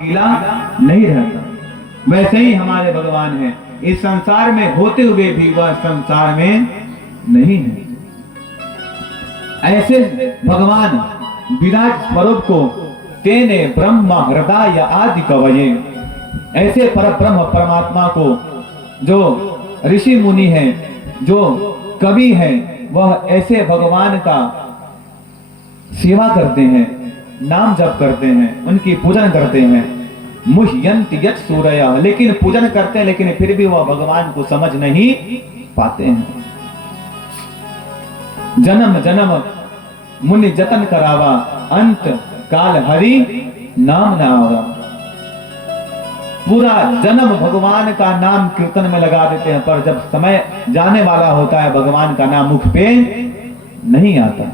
अकेला नहीं रहता। वैसे ही हमारे भगवान हैं, इस संसार में होते हुए भी वह संसार में नहीं है। ऐसे भगवान विराट स्वरूप को तेने ब्रह्म हृदय आदि कवये, ऐसे पर ब्रह्म परमात्मा को जो ऋषि मुनि हैं, जो कवि हैं, वह ऐसे भगवान का सेवा करते हैं, नाम जप करते हैं, उनकी पूजन करते हैं। मुह्यन्ति यत् सूरयः, लेकिन पूजन करते हैं लेकिन फिर भी वह भगवान को समझ नहीं पाते हैं। जन्म जन्म मुनि जतन करावा, अंत काल हरि नाम न आवा। पूरा जन्म भगवान का नाम कीर्तन में लगा देते हैं, पर जब समय जाने वाला होता है भगवान का नाम मुख पे नहीं आता।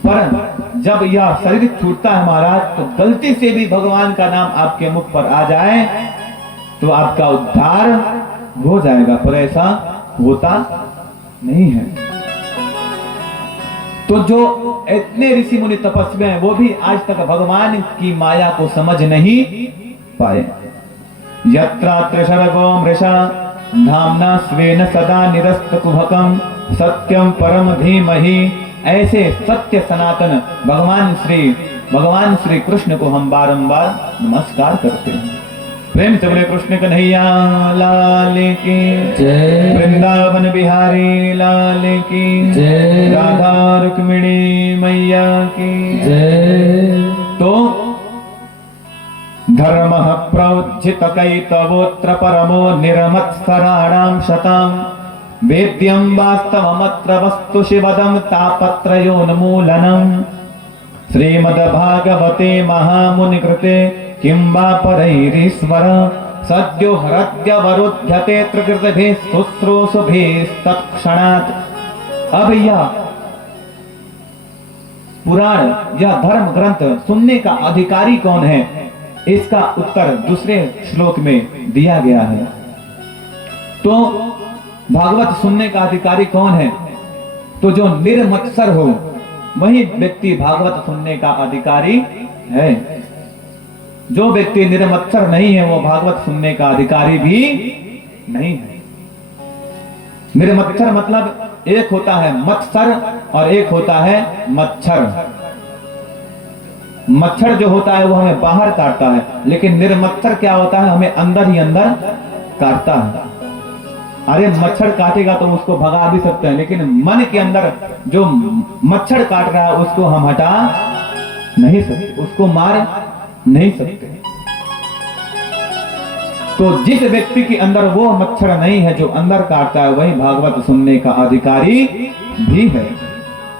पर जब यह शरीर छूटता है महाराज, तो गलती से भी भगवान का नाम आपके मुख पर आ जाए तो आपका उद्धार हो जाएगा, पर ऐसा होता नहीं है। तो जो इतने ऋषि मुनि तपस्वी हैं, वो भी आज तक भगवान की माया को समझ नहीं पाए। यत्रात्र सर्गो मृषा धाम्ना स्वेन सदा निरस्त कुहकम सत्यम परम धीमहि, ऐसे सत्य सनातन भगवान श्री कृष्ण को हम बारंबार नमस्कार करते हैं। प्रेम से बोले कृष्ण कन्हैया लाल की जय, वृंदावन बिहारी लाल की जय, राधा रुक्मिणी मैया की जय। तो धर्म प्रवज्जित कैतवोत्र परमो निर्मत्सराणां शतां, वेद्यं वास्तवमत्र वस्तु शिवदं तापत्रयोन्मूलनम्। श्रीमद्भागवते महामुनिकृते किं वा परैरीश्वर, सद्यो हृद्यवरुध्यते त्रिकृतभिः शुश्रूषुभिस्तत्क्षणात्। अब यह पुराण, यह धर्म ग्रंथ सुनने का अधिकारी कौन है, इसका उत्तर दूसरे श्लोक में दिया गया है। तो भागवत सुनने का अधिकारी कौन है? तो जो निर्मत्सर हो वही व्यक्ति भागवत सुनने का अधिकारी है। जो व्यक्ति निर्मत्सर नहीं है वो भागवत सुनने का अधिकारी भी नहीं है। निर्मत्सर मतलब एक होता है मत्सर और एक होता है मच्छर। मच्छर जो होता है वो हमें बाहर काटता है, लेकिन निर्मत्सर क्या होता है, हमें अंदर ही अंदर काटता है। अरे मच्छर काटेगा तो उसको भगा भी सकते हैं, लेकिन मन के अंदर जो मच्छर काट रहा है उसको हम हटा नहीं सकते, उसको मार नहीं सकते। तो जिस व्यक्ति के अंदर वो मच्छर नहीं है जो अंदर काटता है, वही भागवत सुनने का अधिकारी भी है।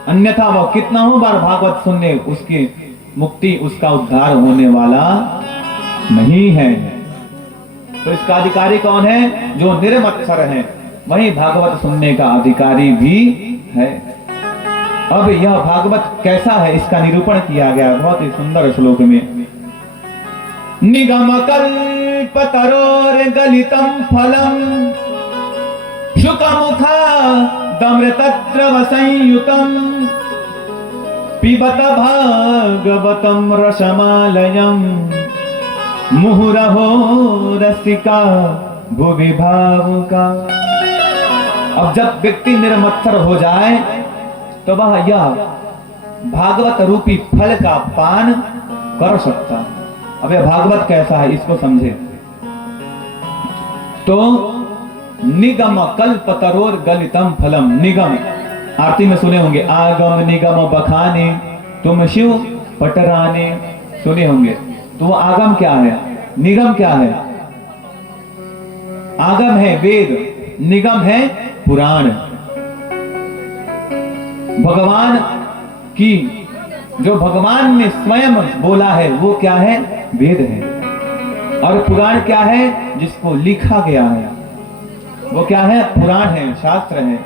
अन्यथा वो कितना हो बार भागवत सुनने, उसकी मुक्ति, उसका उद्धार होने वाला नहीं है। तो इसका अधिकारी कौन है? जो निर्मत्सर है, वही भागवत सुनने का अधिकारी भी है। अब यह भागवत कैसा है इसका निरूपण किया गया बहुत ही सुंदर श्लोक में। निगम कल्पतरोर गलितम फलम शुकमुखा दम्रतत्र संयुतम, पिबत भागवतम रसमालयम, मुहुरहो रसिका भुवि भावुका। अब जब व्यक्ति निर्मत्सर हो जाए तो वह यह भागवत रूपी फल का पान कर सकता है। अब यह भागवत कैसा है इसको समझे। तो निगम कल्पतरोर गलितम फलम, निगम आरती में सुने होंगे, आगम निगम बखाने तुम शिव पटराने, सुने होंगे। तो वो आगम क्या है, निगम क्या है? आगम है वेद, निगम है पुराण। भगवान की जो भगवान ने स्वयं बोला है वो क्या है? वेद है। और पुराण क्या है? जिसको लिखा गया है वो क्या है? पुराण है, शास्त्र है।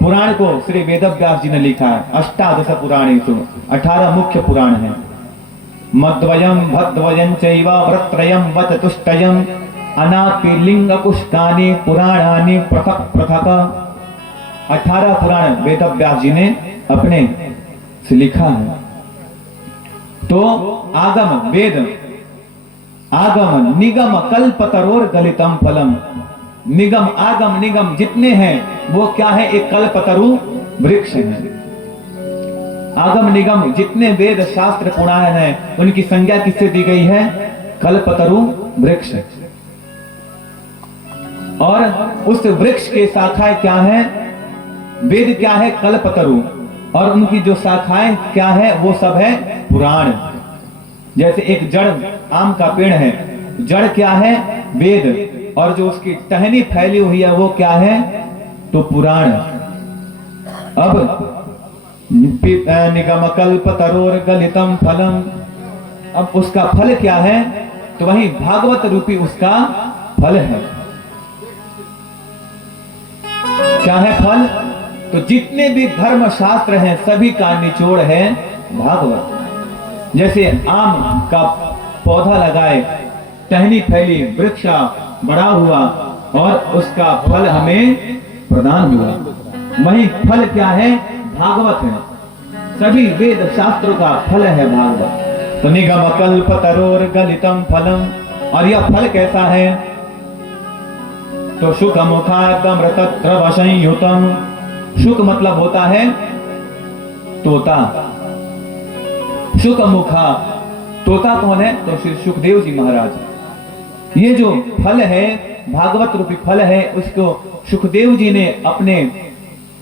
पुराण को श्री वेदव्यास जी ने लिखा है। अष्टादश पुराणेषु 18 मुख्य पुराण है। मद्वयम भद्वयं चैव व्रत्रयं वचतुष्टयं, अनापि लिंग कुष्ठानि पुराणानि पृथक पृथक। 18 पुराण वेदव्यास जी ने अपने से लिखा है। तो आगम वेद, आगम निगम कल्पतरोर गलितम फलम, निगम आगम निगम जितने हैं वो क्या है, एक कल्पतरु वृक्ष है। आगम निगम जितने वेद शास्त्र पुराण हैं उनकी संज्ञा किससे दी गई है, कल्पतरु वृक्ष। और उस वृक्ष के शाखाएं क्या है, वेद क्या है, कल्पतरु, और उनकी जो शाखाएं क्या है, वो सब है पुराण। जैसे एक जड़ आम का पेड़ है, जड़ क्या है, वेद, और जो उसकी टहनी फैली हुई है वो क्या है, तो पुराण। अब निगम कल्पतरोर गलितम फलम, अब उसका फल क्या है, तो वही भागवत रूपी उसका फल है। क्या है फल, तो जितने भी धर्म शास्त्र हैं सभी का निचोड़ है भागवत। जैसे आम का पौधा लगाए, टहनी फैली, वृक्ष बड़ा हुआ और उसका फल हमें प्रदान हुआ, वही फल क्या है, भागवत है। सभी वेद शास्त्रों का फल है भागवत। तो निगम कल्पतरोर गलितम फलम, और यह फल कैसा है, तो शुक मुखादमृतत्र वशंयुतम। शुक मतलब होता है तोता, शुक मुखा, तोता कौन है, तो श्री सुखदेव जी महाराज। ये जो फल है भागवत रूपी फल है, उसको सुखदेव जी ने अपने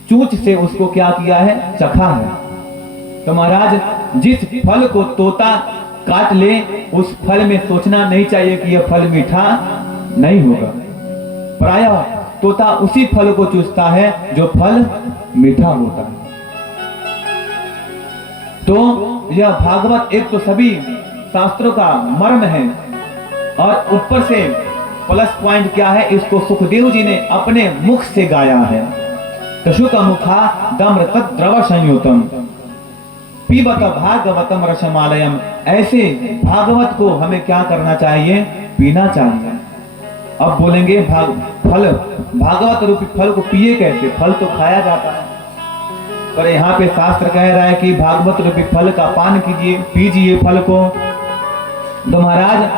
चूंच से उसको क्या किया है, चखा है। तो महाराज जिस फल को तोता काट ले, उस फल में सोचना नहीं चाहिए कि यह फल मीठा नहीं होगा। प्रायः तोता उसी फल को चूसता है जो फल मीठा होता है। तो यह भागवत एक तो सभी शास्त्रों का मर्म है, और ऊपर से प्लस पॉइंट क्या है, इसको सुखदेव जी ने अपने मुख से गाया है। तो शुक मुखा दम्रतत् द्रव संयुतम पीबत भागवतम रसमालयम। ऐसे भागवत को हमें क्या करना चाहिए, पीना चाहिए। अब बोलेंगे फल, भागवत रूपी फल को पिए कैसे, फल तो खाया जाता है, पर यहाँ पे शास्त्र कह रहा है कि भागवत रूपी फल का पान कीजिए, पीजिए फल को। तो महाराज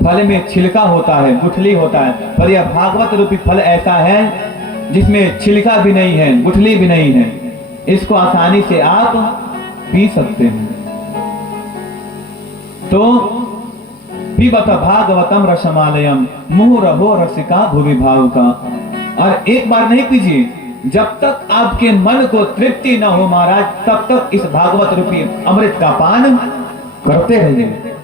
फल में छिलका होता है, गुठली होता है, पर यह भागवत रूपी फल ऐसा है जिसमें छिलका भी नहीं है, गुठली भी नहीं है, इसको आसानी से आप पी सकते हैं। तो पीबत भागवतम रसमालयम मुहुरहो रसिका भुवि भावुका। और एक बार नहीं पीजिए, जब तक आपके मन को तृप्ति न हो महाराज, तब तक इस भागवत रूपी अमृत का पान करते रहिए।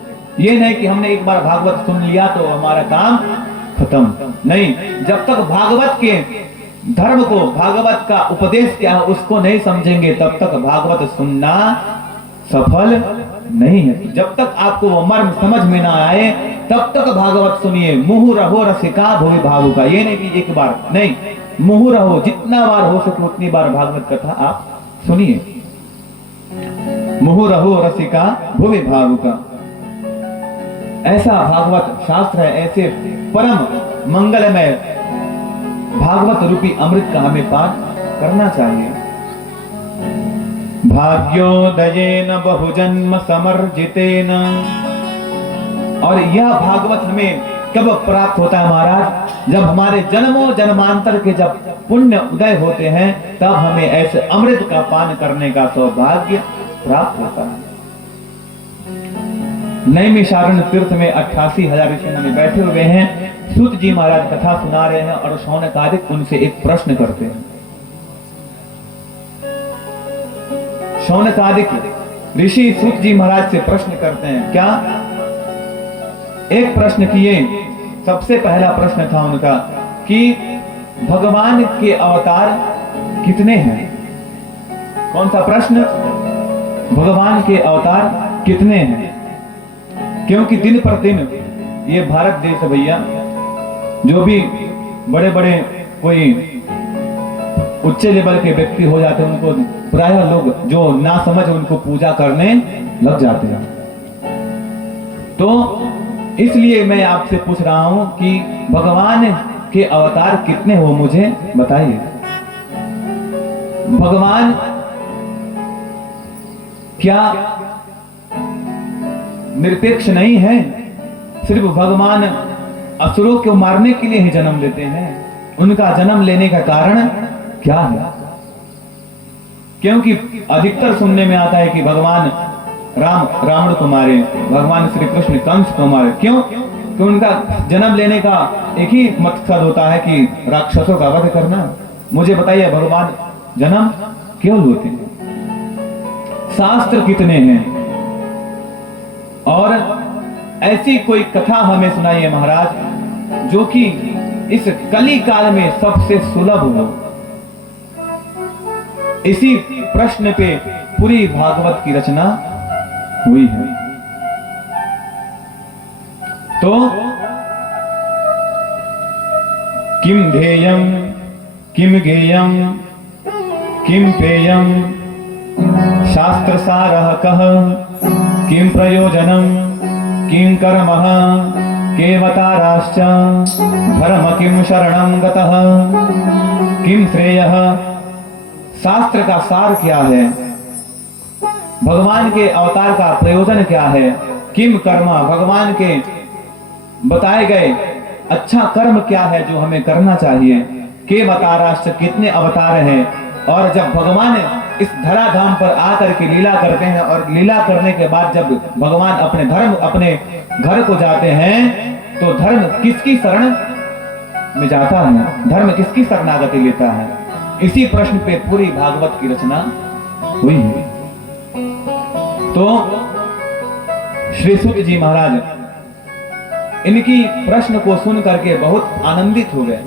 ये नहीं कि हमने एक बार भागवत सुन लिया तो हमारा काम खत्म, नहीं। जब तक भागवत के धर्म को, भागवत का उपदेश क्या है उसको नहीं समझेंगे, तब तक भागवत सुनना सफल नहीं है। जब तक आपको वो मर्म समझ में ना आए तब तक भागवत सुनिए। मुहु रहो रसिका भुवि भावुका, ये नहीं कि एक बार नहीं, मुहु रहो, जितना बार हो सके उतनी बार भागवत कथा आप सुनिए। मुहु रहो रसिका भुवि भावुका, ऐसा भागवत शास्त्र है। ऐसे परम मंगलमय भागवत रूपी अमृत का हमें पान करना चाहिए। भाग्योदयेन बहुजन्म समर्जितेन, और यह भागवत हमें कब प्राप्त होता है महाराज, जब हमारे जन्मों जन्मांतर के जब पुण्य उदय होते हैं, तब हमें ऐसे अमृत का पान करने का सौभाग्य प्राप्त होता है। नैमिषारण्य तीर्थ में 88,000 ऋषि मुनि बैठे हुए हैं, सूत जी महाराज कथा सुना रहे हैं, और शौनकादिक उनसे एक प्रश्न करते हैं। शौनकादिक ऋषि सूत जी महाराज से प्रश्न करते हैं। क्या? एक प्रश्न किए, सबसे पहला प्रश्न था उनका कि भगवान के अवतार कितने हैं? कौन सा प्रश्न? भगवान के अवतार कितने हैं? क्योंकि दिन पर दिन ये भारत देश भैया, जो भी बड़े बड़े कोई उच्च लेवल के व्यक्ति हो जाते हैं, उनको प्रायः लोग जो ना समझ उनको पूजा करने लग जाते हैं। तो इसलिए मैं आपसे पूछ रहा हूं कि भगवान के अवतार कितने हो, मुझे बताइए। भगवान क्या निरपेक्ष नहीं है, सिर्फ भगवान असुरों को मारने के लिए ही जन्म लेते हैं। उनका जन्म लेने का कारण क्या है? क्योंकि अधिकतर सुनने में आता है कि भगवान राम रावण को मारे, भगवान श्री कृष्ण कंस को मारे। क्यों? कि उनका जन्म लेने का एक ही मकसद होता है कि राक्षसों का वध करना। मुझे बताइए, भगवान जन्म क्यों लेते हैं? शास्त्र कितने हैं? और ऐसी कोई कथा हमें सुनाइए महाराज, जो कि इस कली काल में सबसे सुलभ हो। इसी प्रश्न पे पूरी भागवत की रचना हुई है। तो किम ध्येयम किम ज्ञेयम किम पेयम शास्त्र सारः कः किम प्रयोजनम किम कर्मः केवताराश्च धर्म किम शरणं गतः किम श्रेयः। शास्त्र का सार क्या है? भगवान के अवतार का प्रयोजन क्या है? किम कर्म, भगवान के बताए गए अच्छा कर्म क्या है जो हमें करना चाहिए। केवताराश्च, कितने अवतार हैं। और जब भगवान इस धराधाम पर आकर के लीला करते हैं और लीला करने के बाद जब भगवान अपने घर को जाते हैं तो धर्म किसकी शरण में जाता है? धर्म किसकी शरणागति लेता है? इसी प्रश्न पे पूरी भागवत की रचना हुई है। तो श्री सूत जी महाराज इनकी प्रश्न को सुन करके बहुत आनंदित हो गए।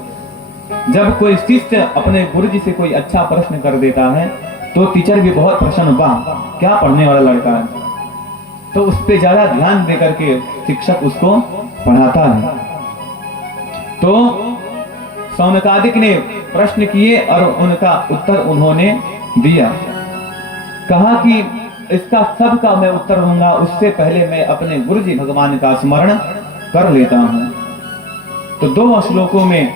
जब कोई शिष्य अपने गुरु जी से कोई अच्छा प्रश्न कर देता है तो टीचर भी बहुत प्रसन्न, वाह क्या पढ़ने वाला लड़का है, तो उस पे ज्यादा ध्यान देकर के शिक्षक उसको पढ़ाता है। तो सौनकादिक ने प्रश्न किए और उनका उत्तर उन्होंने दिया। कहा कि इसका सबका मैं उत्तर दूंगा, उससे पहले मैं अपने गुरु जी भगवान का स्मरण कर लेता हूं। तो 2 श्लोकों में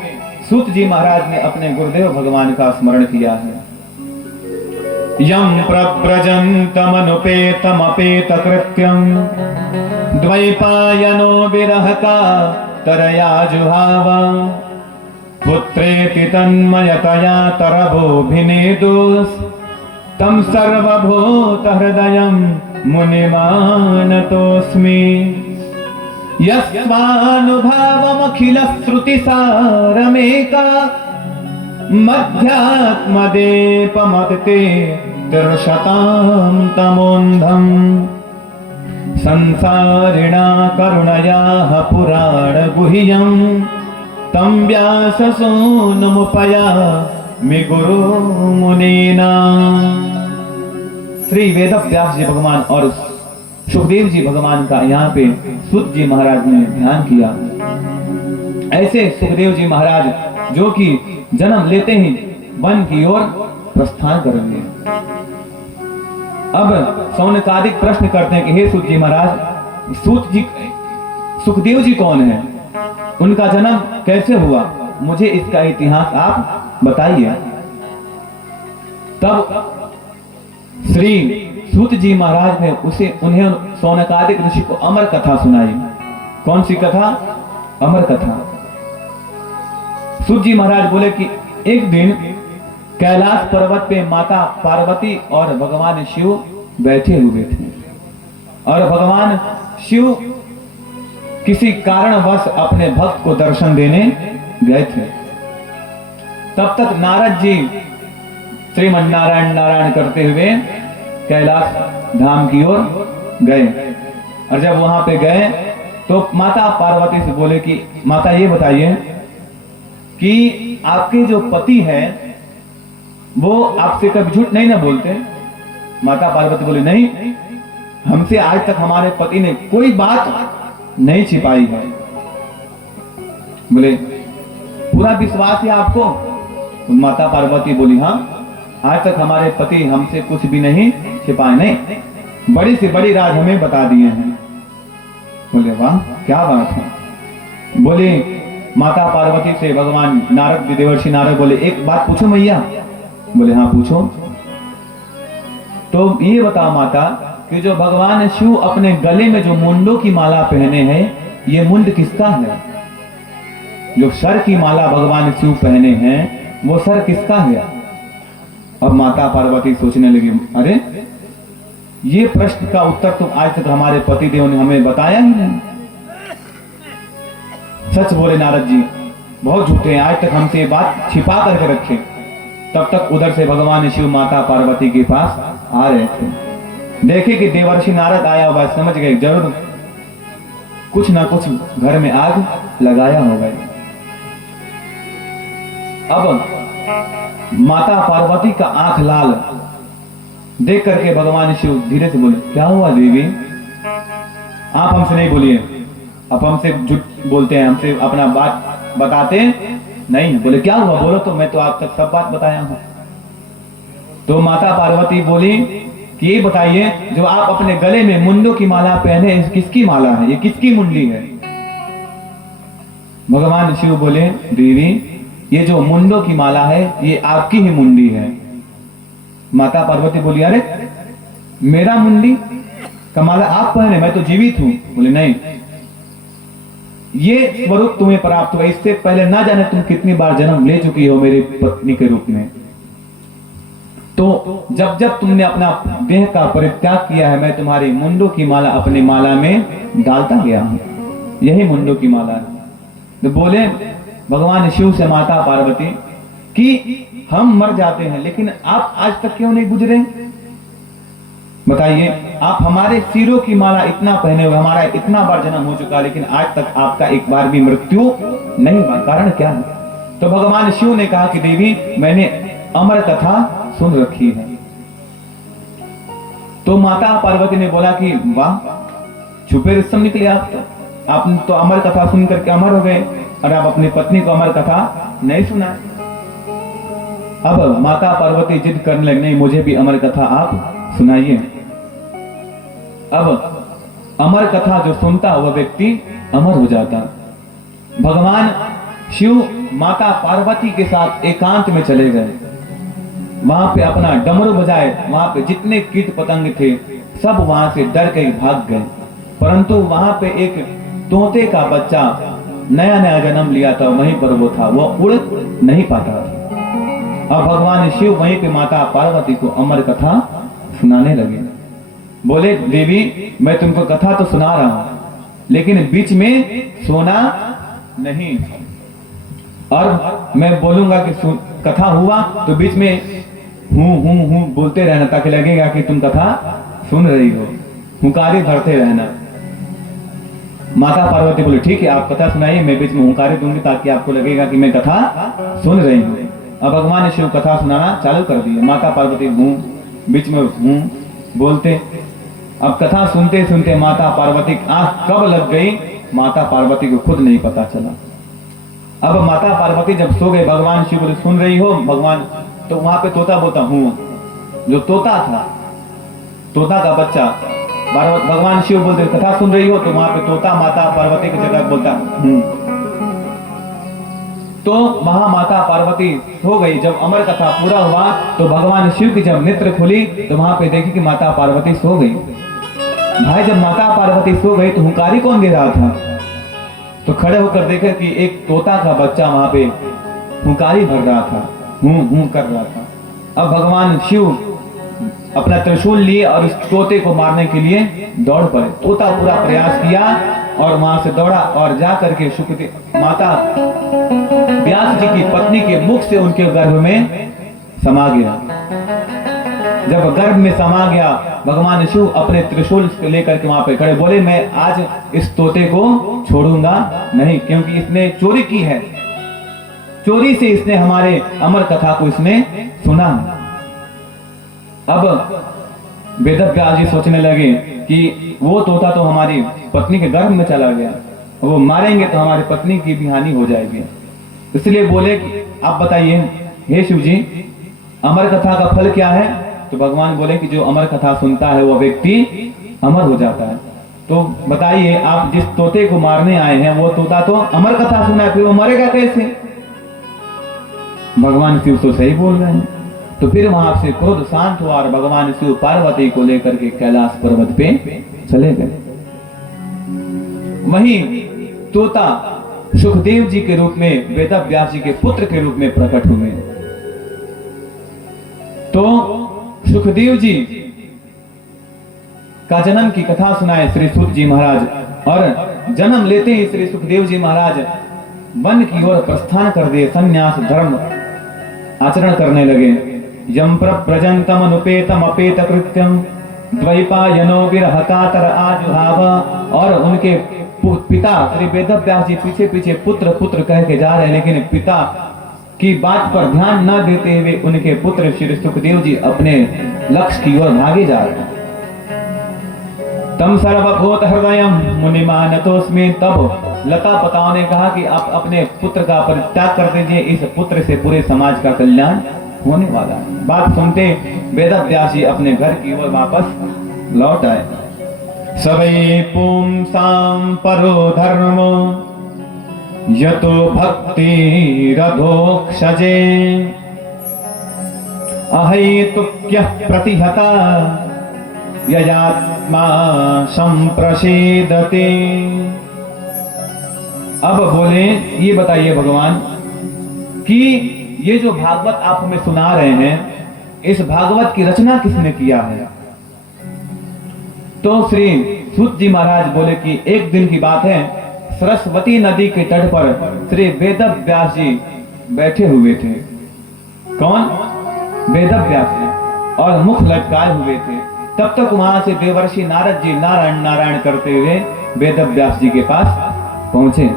सूत जी महाराज ने अपने गुरुदेव भगवान का स्मरण किया है। यम प्रव्रजन्तमनुपेतमपेत कृत्यं द्वैपायनो विरहका तरया जुहाव पुत्रेति तन्मयतया तरभोभिनेदुस् तं सर्वभूत हृदयं मुनिमानतोऽस्मि यस्वानुभावमखिल श्रुतिसारमेका मध्यात्मदेपमते तिर्षतां तमोन्धम् संसारिणा करुणयाः पुराणगुह्यं तं व्याससूनुमुपयामि गुरुमुनीना। श्री वेद व्यास जी भगवान और सुखदेव जी भगवान का यहाँ पे सूत जी महाराज ने ध्यान किया। ऐसे सुखदेव जी महाराज जो कि जन्म लेते ही वन की ओर प्रस्थान करेंगे। अब सौनकादिक प्रश्न करते हैं कि हे सूत जी महाराज, सुखदेव जी कौन है, उनका जन्म कैसे हुआ, मुझे इसका इतिहास आप बताइए। तब श्री सूत जी महाराज ने उन्हें सौनकादिक ऋषि को अमर कथा सुनाई। कौन सी कथा? अमर कथा। सूत जी महाराज बोले कि एक दिन कैलाश पर्वत पे माता पार्वती और भगवान शिव बैठे हुए थे और भगवान शिव किसी कारणवश अपने भक्त को दर्शन देने गए थे। तब तक नारद जी श्रीमन नारायण नारायण करते हुए कैलाश धाम की ओर गए और जब वहां पे गए तो माता पार्वती से बोले कि माता ये बताइए कि आपके जो पति हैं वो आपसे कभी झूठ नहीं ना बोलते? माता पार्वती बोले नहीं, हमसे आज तक हमारे पति ने कोई बात नहीं छिपाई है। बोले पूरा विश्वास है आपको? तो माता पार्वती बोली हाँ, आज तक हमारे पति हमसे कुछ भी नहीं छिपाए, नहीं बड़ी से बड़ी राज हमें बता दिए हैं। बोले वाह क्या बात है। बोले माता पार्वती से भगवान नारद देवर्षि नारद बोले एक बात पूछो मैया? बोले हाँ पूछो। तो ये बताओ माता कि जो भगवान शिव अपने गले में जो मुंडों की माला पहने हैं, ये मुंड किसका है? जो सर की माला भगवान शिव पहने हैं, वो सर किसका है? अब माता पार्वती सोचने लगी, अरे ये प्रश्न का उत्तर तो आज तक हमारे पतिदेव ने हमें बताया ही नहीं। सच बोले नारद जी, बहुत झूठे हैं, आज तक हमसे ये बात छिपा करके रखे। तब तक उधर से भगवान शिव माता पार्वती के पास आ रहे थे। देखे कि देवर्षि नारद आया हुआ, समझ गए जरूर कुछ ना कुछ घर में आग लगाया होगा। अब माता पार्वती का आंख लाल देख करके भगवान शिव धीरे से बोले, क्या हुआ देवी? आप हमसे नहीं बोलिए, आप हमसे झूठ बोलते हैं, हमसे अपना बात बताते नहीं। बोले क्या हुआ, बोलो तो, मैं तो आप तक सब बात बताया हूं। तो माता पार्वती बोली कि ये बताइए, जो आप अपने गले में मुंडों की माला पहने, किसकी माला है? ये किसकी मुंडी है? भगवान शिव बोले, देवी ये जो मुंडों की माला है, ये आपकी ही मुंडी है। माता पार्वती बोली, अरे मेरा मुंडी का माला आप पहने, मैं तो जीवित हूं। बोले नहीं, ये स्वरूप तुम्हें प्राप्त हुआ, इससे पहले ना जाने तुम कितनी बार जन्म ले चुकी हो मेरी पत्नी के रूप में। तो जब जब तुमने अपना देह का परित्याग किया है, मैं तुम्हारी मुंडों की माला अपने माला में डालता गया हूं, यही मुंडों की माला है। तो बोले भगवान शिव से माता पार्वती कि हम मर जाते हैं, लेकिन आप आज तक क्यों नहीं गुजरे? बताइए, आप हमारे सिरों की माला इतना पहने हुए, हमारा इतना बार जन्म हो चुका, लेकिन आज तक आपका एक बार भी मृत्यु नहीं हुआ, कारण क्या है? तो भगवान शिव ने कहा कि देवी मैंने अमर कथा सुन रखी है। तो माता पार्वती ने बोला कि वाह, छुपे रेशम निकले आप तो अमर कथा सुन करके अमर हो गए, और आप अपनी पत्नी को अमर कथा नहीं सुना। अब माता पार्वती जिद करने लगी, नहीं मुझे भी अमर कथा आप सुनाइए। अब अमर कथा जो सुनता वह व्यक्ति अमर हो जाता। भगवान शिव माता पार्वती के साथ एकांत में चले गए, वहां पे अपना डमरू बजाए, वहां पे जितने कीट पतंग थे सब वहां से डर के भाग गए। परंतु वहां पे एक तोते का बच्चा नया नया जन्म लिया था, वहीं पर वो था, वो उड़ नहीं पाता था। अब भगवान शिव वहीं पे माता पार्वती को अमर कथा सुनाने लगे। बोले देवी मैं तुमको कथा तो सुना रहा हूं, लेकिन बीच में सोना नहीं, और मैं बोलूंगा कि कथा हुआ तो बीच में हूं बोलते रहना, ताकि लगेगा कि तुम कथा सुन रही हो, हुंकारे भरते रहना। माता पार्वती बोले ठीक है, आप कथा सुनाइए, मैं बीच में हुंकारे दूंगी ताकि आपको लगेगा कि मैं कथा सुन रही हूँ। अब भगवान शिव कथा सुनाना चालू कर दिए। माता पार्वती बीच में बोलते। अब कथा सुनते सुनते माता पार्वती की आंख कब लग गई, माता पार्वती को खुद नहीं पता चला। अब माता पार्वती जब सो गए, भगवान शिव बोले सुन रही हो भगवान? तो वहां पे तोता बोलता हूं, जो तोता था, तोता का बच्चा। भगवान शिव बोलते कथा सुन रही हो? तो वहां पे तोता माता पार्वती की जगह बोलता हूं। तो वहां माता पार्वती हो गई। जब अमर कथा पूरा हुआ तो भगवान शिव की जब नेत्र खुली तो वहां पे देखी कि माता पार्वती सो गई। भाई जब माता पार्वती सो गई तो हुंकारी कौन दे रहा था? तो खड़े होकर देखे कि एक तोता का बच्चा वहां पे हुंकारी भर रहा था, हूं कर रहा था। अब भगवान शिव अपना त्रिशूल लिए और इस तोते को मारने के लिए दौड़ पड़े। तोता पूरा प्रयास किया और वहां से दौड़ा और जा करके शुक्र माता व्यास जी की पत्नी के मुख से उनके गर्भ में समा गया। जब गर्भ में समा गया, भगवान शिव अपने त्रिशूल लेकर के वहां पे खड़े, बोले मैं आज इस तोते को छोड़ूंगा नहीं, क्योंकि इसने चोरी की है, चोरी से इसने हमारे अमर कथा को इसने सुना। अब वेदव्यास जी सोचने लगे कि वो तोता तो हमारी पत्नी के गर्भ में चला गया, वो मारेंगे तो हमारी पत्नी की भी हानि हो जाएगी। इसलिए बोले आप बताइए हे शिव जी, अमर कथा का फल क्या है? तो भगवान बोले कि जो अमर कथा सुनता है वो व्यक्ति अमर हो जाता है। तो बताइए आप जिस तोते को मारने आए हैं वो तोता तो अमर कथा सुना है, फिर वो मरेगा कैसे? भगवान शिव तो सही बोल रहे हैं। तो फिर वहां से क्रोध शांत हुआ और भगवान शिव पार्वती को लेकर के कैलाश पर्वत पे चले गए। वहीं तोता सुखदेव जी के रूप में वेदव्यास जी के पुत्र के रूप में प्रकट हुए। तो सुखदेव जी का जन्म की कथा सुनाए श्री सुत जी महाराज, और जन्म लेते ही श्री सुखदेव जी महाराज वन की ओर प्रस्थान कर दिए, संन्यास धर्म आचरण करने लगे। यम प्रव्रजंतम अनुपेतम अपेत कृत्यम द्वैपायनो विरहकातर आजुहाव। और उनके पिता श्री वेदव्यास जी पीछे पीछे पुत्र पुत्र कह के जा रहे हैं, लेकिन पिता की बात पर ध्यान न देते हुए उनके पुत्र श्री सुखदेव जी अपने लक्ष्य की ओर भागे जा रहे हैं। तम सर्वभूत हृदय मुनिमानतोस्मि। तब लता पताओं ने कहा कि आप अपने पुत्र का परित्याग कर दीजिए, इस पुत्र से पूरे समाज का कल्याण होने वाला है। बात सुनते वेदव्यास जी अपने घर की ओर वापस लौट आए। सवै पुंसां परो धर्म यतो भक्ति रधोक्षजे अहैतुक्यः प्रतिहता ययात्मा संप्रसेदते। अब बोले ये बताइए भगवान कि ये जो भागवत आप हमें सुना रहे हैं, इस भागवत की रचना किसने किया है? तो श्री सूत जी महाराज बोले कि एक दिन की बात है, सरस्वती नदी के तट पर श्री वेदव्यास जी बैठे हुए थे। कौन? वेदव्यास जी, और मुख लटकाए हुए थे। तब तक वहां से देवर्षि नारद जी नारायण नारायण करते हुए वेदव्यास जी के पास पहुंचे,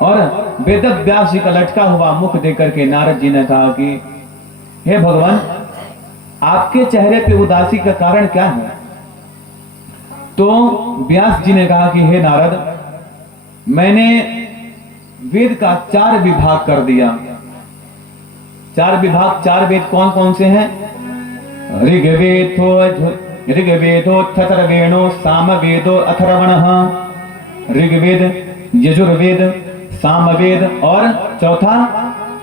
और वेदव्यास जी का लटका हुआ मुख देकर के नारद जी ने कहा कि हे भगवान, आपके चेहरे पे उदासी का कारण क्या है? तो व्यास जी ने कहा कि हे नारद, मैंने वेद का 4 विभाग कर दिया। 4 विभाग, 4 वेद कौन कौन से हैं? ऋग्वेदोऽथर्वणो सामवेदो अथर्वणः, ऋग्वेद, यजुर्वेद, सामवेद और चौथा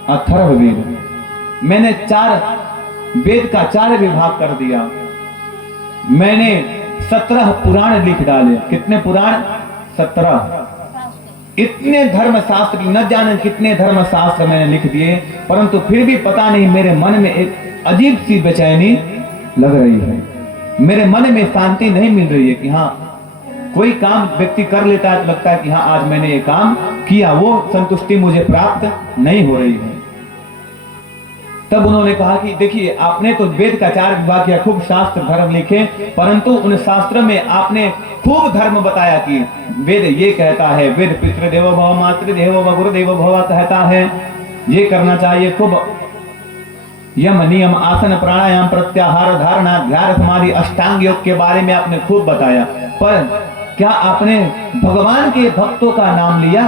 अथर्ववेद। मैंने 4 वेद का 4 विभाग कर दिया। मैंने 17 पुराण लिख डाले। कितने पुराण? 17। इतने धर्म शास्त्र, न जाने कितने धर्म शास्त्र मैंने लिख दिए, परंतु फिर भी पता नहीं मेरे मन में एक अजीब सी बेचैनी लग रही है। मेरे मन में शांति नहीं मिल रही है कि हाँ, कोई काम व्यक्ति कर लेता है तो लगता है कि हाँ आज मैंने ये काम किया, वो संतुष्टि मुझे प्राप्त नहीं हो रही है। तब उन्होंने कहा कि देखिए, आपने तो वेद का 4 विभाग किया, खूब शास्त्र धर्म लिखे, परंतु उन शास्त्र में आपने खूब धर्म बताया कि वेद ये कहता है, वेद पितृदेवो भव मातृदेवो भव गुरुदेवो भव कहता है, ये करना चाहिए। खूब यम नियम आसन प्राणायाम प्रत्याहार धारणा ध्यान समाधि अष्टांग योग के बारे में आपने खूब बताया, पर क्या आपने भगवान के भक्तों का नाम लिया?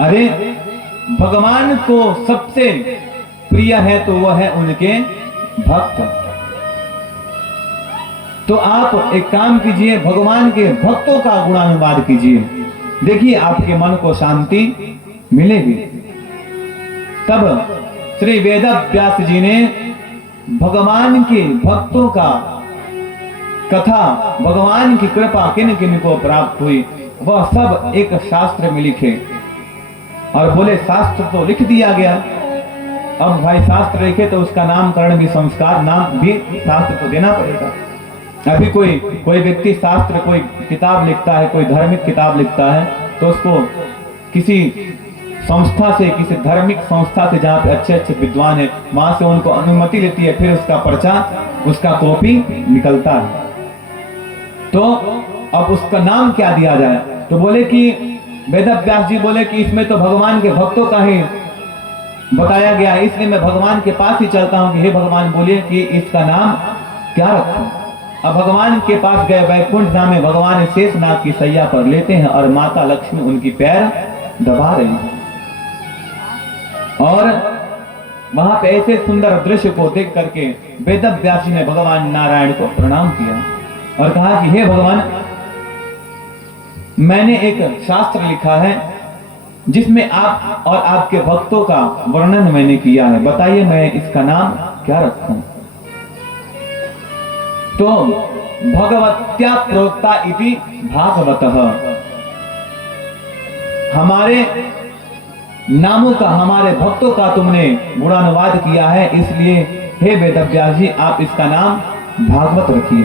अरे भगवान को सबसे प्रिय है तो वह है उनके भक्त। तो आप एक काम कीजिए, भगवान के भक्तों का गुणानुवाद कीजिए, देखिए आपके मन को शांति मिलेगी। तब श्री वेदव्यास जी ने भगवान के भक्तों का कथा, भगवान की कृपा किन किन को प्राप्त हुई, वह सब एक शास्त्र में लिखे। और बोले शास्त्र तो लिख दिया गया, अब भाई शास्त्र लिखे तो उसका नामकरण भी, संस्कार नाम भी शास्त्र को देना पड़ेगा। अभी कोई व्यक्ति शास्त्र, कोई किताब लिखता है, कोई धार्मिक किताब लिखता है, तो उसको किसी संस्था से, किसी धार्मिक संस्था से जहाँ पे अच्छे अच्छे विद्वान है, वहां से उनको अनुमति लेती है, फिर उसका पर्चा, उसका कॉपी निकलता है। तो अब उसका नाम क्या दिया जाए? तो बोले कि वेदव्यास जी बोले कि इसमें तो भगवान के भक्तों का ही बताया गया है, इसलिए मैं भगवान के पास ही चलता हूँ कि हे भगवान बोलिए कि इसका नाम क्या रखूं। अब भगवान के पास गए, वैकुंठ धाम में भगवान शेषनाग की सैया पर लेते हैं और माता लक्ष्मी उनकी पैर दबा रही हैं, और वहां पे ऐसे सुंदर दृश्य को देख करके वेदव्यास जी ने भगवान नारायण को प्रणाम किया और कहा कि हे भगवान, मैंने एक शास्त्र लिखा है जिसमें आप और आपके भक्तों का वर्णन मैंने किया है, बताइए मैं इसका नाम क्या रखूं? तो भगवत्या प्रोक्ता इति भागवतः, हमारे नामों का, हमारे भक्तों का तुमने गुणानुवाद किया है, इसलिए हे वेदव्यास जी आप इसका नाम भागवत रखिए।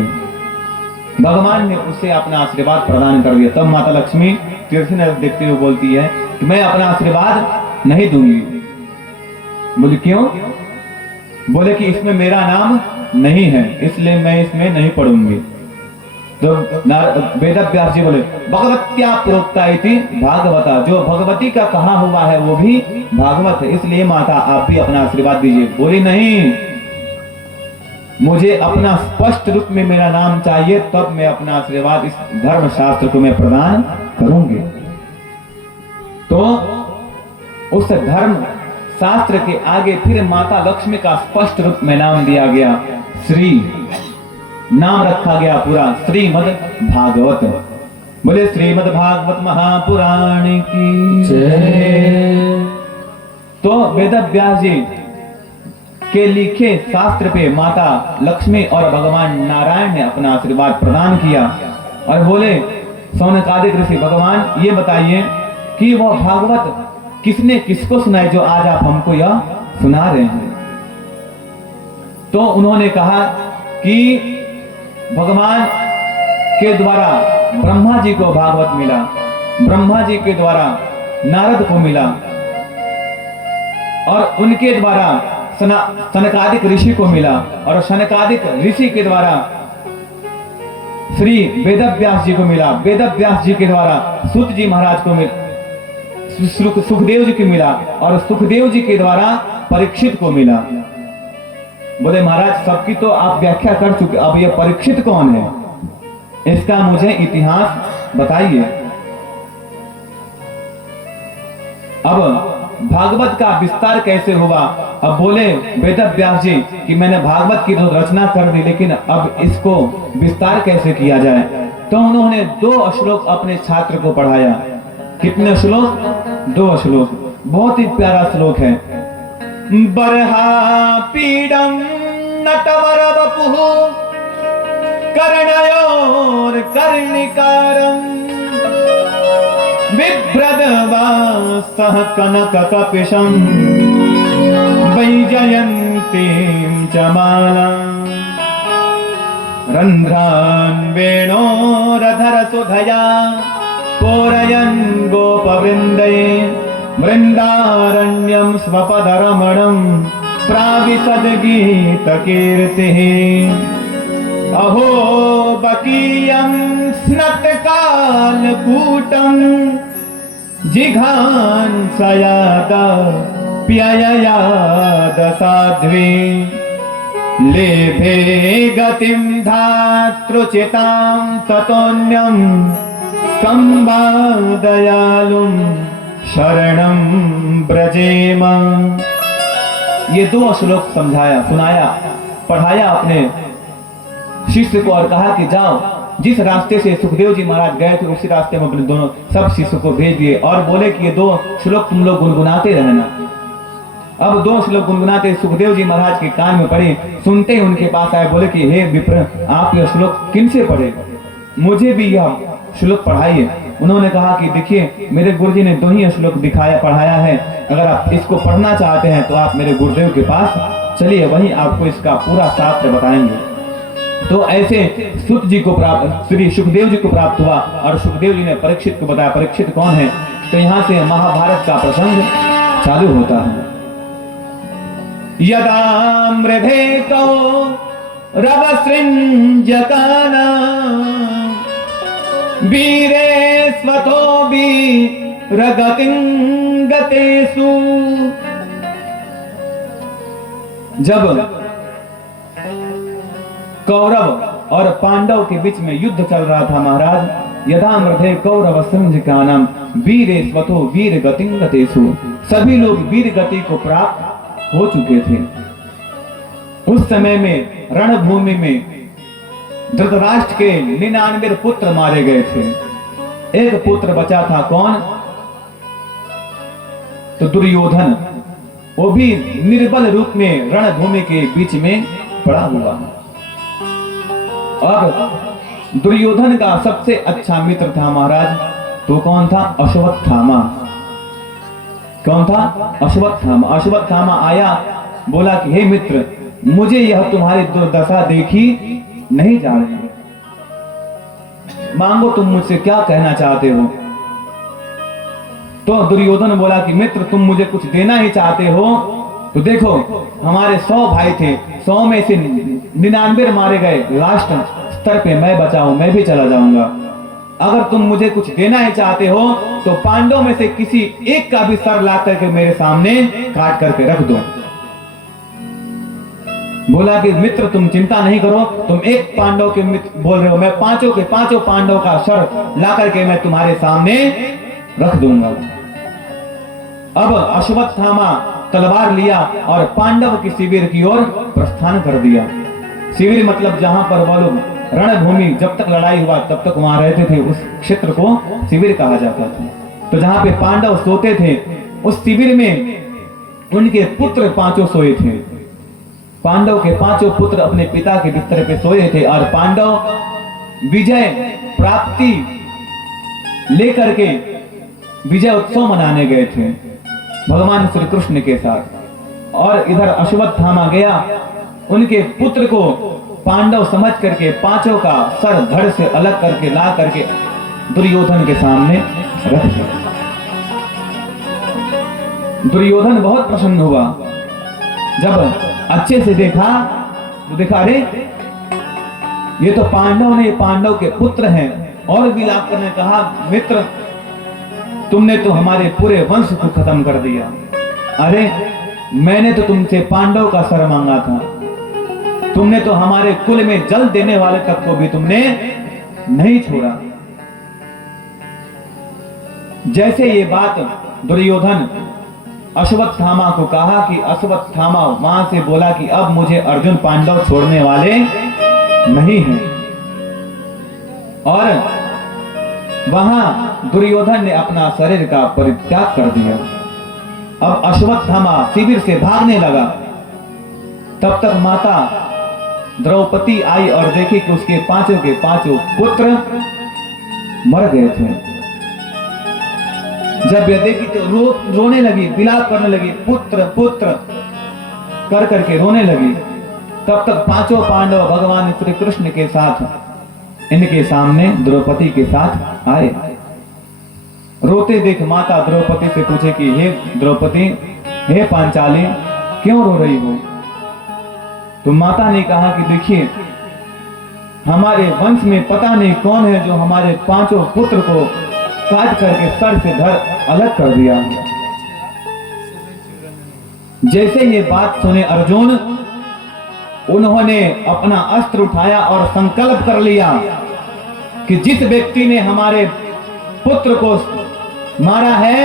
भगवान ने उसे अपना आशीर्वाद प्रदान कर दिया। तब माता लक्ष्मी तीर्थ नजर देखते हुए बोलती है कि मैं अपना आशीर्वाद नहीं दूंगी। बोले क्यों? बोले कि इसमें मेरा नाम नहीं है, इसलिए मैं इसमें नहीं पढ़ूंगी। तो वेदव्यास जी बोले भगवत्या प्रोक्ता इति भागवता, जो भगवती का कहा हुआ है वो भी भागवत है, इसलिए माता आप भी अपना आशीर्वाद दीजिए। बोली नहीं, मुझे अपना स्पष्ट रूप में मेरा नाम चाहिए, तब मैं अपना आशीर्वाद इस धर्म शास्त्र को मैं प्रदान करूंगी। तो उस धर्म शास्त्र के आगे फिर माता लक्ष्मी का स्पष्ट रूप में नाम दिया गया, श्री नाम रखा गया पूरा श्रीमद् भागवत। बोले श्रीमद् भागवत महापुराण की जय। तो वेदव्यास जी के लिखे शास्त्र पे माता लक्ष्मी और भगवान नारायण ने अपना आशीर्वाद प्रदान किया और बोले सौनकादिक ऋषि भगवान ये बताइए कि वह भागवत किसने किसको सुनाए जो आज आप हमको यह सुना रहे हैं? तो उन्होंने कहा कि भगवान के द्वारा ब्रह्मा जी को भागवत मिला, ब्रह्मा जी के द्वारा नारद को मिला और उनके द्वारा सनकादिक ऋषि को मिला और सनकादिक ऋषि के द्वारा श्री वेदव्यास जी को मिला, वेदव्यास जी के द्वारा सूत जी महाराज को मिला, सुखदेव जी को मिला और सुखदेव जी के द्वारा परीक्षित को मिला। बोले महाराज सबकी तो आप व्याख्या कर चुके, अब ये परीक्षित कौन है इसका मुझे इतिहास बताइए। अब भागवत का विस्तार कैसे हुआ? अब बोले वेदव्यास जी कि मैंने भागवत की तो रचना कर दी, लेकिन अब इसको विस्तार कैसे किया जाए? तो उन्होंने 2 श्लोक अपने छात्र को पढ़ाया। कितने श्लोक? 2 श्लोक। बहुत ही प्यारा श्लोक है। बरहा पीडम नटवर वपुः कर्णयोर कर्णिकारम बिभ्रदवासः कनक कपिशं वैजयन्तीं च मालां रन्ध्रान् वेणोरधर सुधया पूरयन् गोपवृन्दै वृन्दारण्यं स्वपदरमणं प्राविशद्गीतकीर्तिः अहो बकीयं स्नत्कालकूटं जिघांसयात प्यययाद साध्वी लेभे गतिं धातृचितां ततोऽन्यं कम्बा दयालुं शरणं ब्रजेम। ये 2 श्लोक समझाया, सुनाया, पढ़ाया अपने शिष्य को और कहा कि जाओ जिस रास्ते से सुखदेव जी महाराज गए थे उसी रास्ते में अपने दोनों सब शिष्य को भेज दिए और बोले कि ये 2 श्लोक तुम लोग गुनगुनाते रहना। अब 2 श्लोक गुनगुनाते सुखदेव जी महाराज के कान में पड़े, सुनते ही उनके पास आए, बोले कि हे विप्र आप यह श्लोक किनसे पढ़े, मुझे भी यह श्लोक पढ़ाइए। उन्होंने कहा कि देखिए मेरे गुरुजी ने 2 ही श्लोक दिखाया पढ़ाया है, अगर आप इसको पढ़ना चाहते हैं तो आप मेरे गुरुदेव के पास चलिए, वहीं आपको इसका पूरा शास्त्र बताएंगे। तो ऐसे सुत जी को प्राप्त, श्री सुखदेव जी को प्राप्त हुआ और सुखदेव जी ने परीक्षित को बताया। परीक्षित कौन है? तो यहाँ से महाभारत का प्रसंग चालू होता है। यदा मृधे कौ रवसृञ्जकाना वीरे स्वतो वीरगतिं गतेषु। जब कौरव और पांडव के बीच में युद्ध चल रहा था महाराज, यदा मृधे कौरव संजकानाम वीरे स्वतो वीर गतिं गतेषु, सभी लोग वीर गति को प्राप्त हो चुके थे। उस समय में रणभूमि में धृतराष्ट्र के 99 पुत्र मारे गए थे, एक पुत्र बचा था। कौन? तो दुर्योधन वो भी निर्बल रूप में रणभूमि के बीच में पड़ा हुआ। और दुर्योधन का सबसे अच्छा मित्र था महाराज, तो कौन था? अश्वत्थामा। कौन था? अश्वत्थामा। अश्वत्थामा आया, बोला कि हे मित्र, मुझे यह तुम्हारी दुर्दशा देखी नहीं जा रही, मांगो तुम मुझसे क्या कहना चाहते हो। तो दुर्योधन बोला कि मित्र, तुम मुझे कुछ देना ही चाहते हो तो देखो, हमारे 100 भाई थे, 100 में से 99 मारे गए, लास्ट स्तर पे मैं बचा हूं, मैं भी चला जाऊंगा। अगर तुम मुझे कुछ देना ही चाहते हो तो पांडवों में से किसी एक का भी सर ला करके मेरे सामने काट करके रख दो। बोला कि मित्र तुम चिंता नहीं करो, तुम एक पांडव के मित्र बोल रहे हो, मैं पांचों के पांचों पांडव का सर ला करके मैं तुम्हारे सामने रख दूंगा। अब अश्वत्थामा तलवार लिया और पांडव की शिविर की ओर प्रस्थान कर दिया। शिविर मतलब जहां पर वो लोग रणभूमि, जब तक लड़ाई हुआ तब तक वहां रहते थे, उस क्षेत्र को शिविर कहा जाता था। तो जहां पे पांडव सोते थे उस शिविर में उनके पुत्र 5 सोए थे। पांडव के 5 पुत्र अपने पिता के बिस्तर पे सोए थे और पांडव विजय प्राप्ति लेकर के विजय उत्सव मनाने गए थे भगवान श्री कृष्ण के साथ। और इधर अश्वत्थामा गया, उनके पुत्र को पांडव समझ करके 5 का सर धड़ से अलग करके ला करके दुर्योधन के सामने रख दिया। दुर्योधन बहुत प्रसन्न हुआ, जब अच्छे से देखा तो देखा, अरे ये तो पांडव ने, पांडव के पुत्र हैं। और विलाप ने कहा, मित्र तुमने तो हमारे पूरे वंश को खत्म कर दिया। अरे मैंने तो तुमसे पांडव का सर मांगा था, तुमने तो हमारे कुल में जल देने वाले तक को भी तुमने नहीं छोड़ा। जैसे ये बात दुर्योधन अश्वत्थामा को कहा कि अश्वत्थामा वहां से बोला कि अब मुझे अर्जुन पांडव छोड़ने वाले नहीं हैं। और वहां दुर्योधन ने अपना शरीर का परित्याग कर दिया। अब अश्वत्थामा शिविर से भागने लगा, तब तक माता द्रौपदी आई और देखी कि उसके 5 के 5 पुत्र मर गए थे। जब यह देखी तो रोने लगी, विलाप करने लगी, पुत्र पुत्र कर करके रोने लगी। तब तक 5 पांडव भगवान श्री कृष्ण के साथ इनके सामने द्रौपदी के साथ आए। रोते देख माता द्रौपदी से पूछे कि हे द्रौपदी, हे पांचाली, क्यों रो रही हो? तो माता ने कहा कि देखिए, हमारे वंश में पता नहीं कौन है जो हमारे 5 पुत्र को काट करके सर से धड़ अलग कर दिया। जैसे ये बात सुने अर्जुन, उन्होंने अपना अस्त्र उठाया और संकल्प कर लिया कि जिस व्यक्ति ने हमारे पुत्र को मारा है,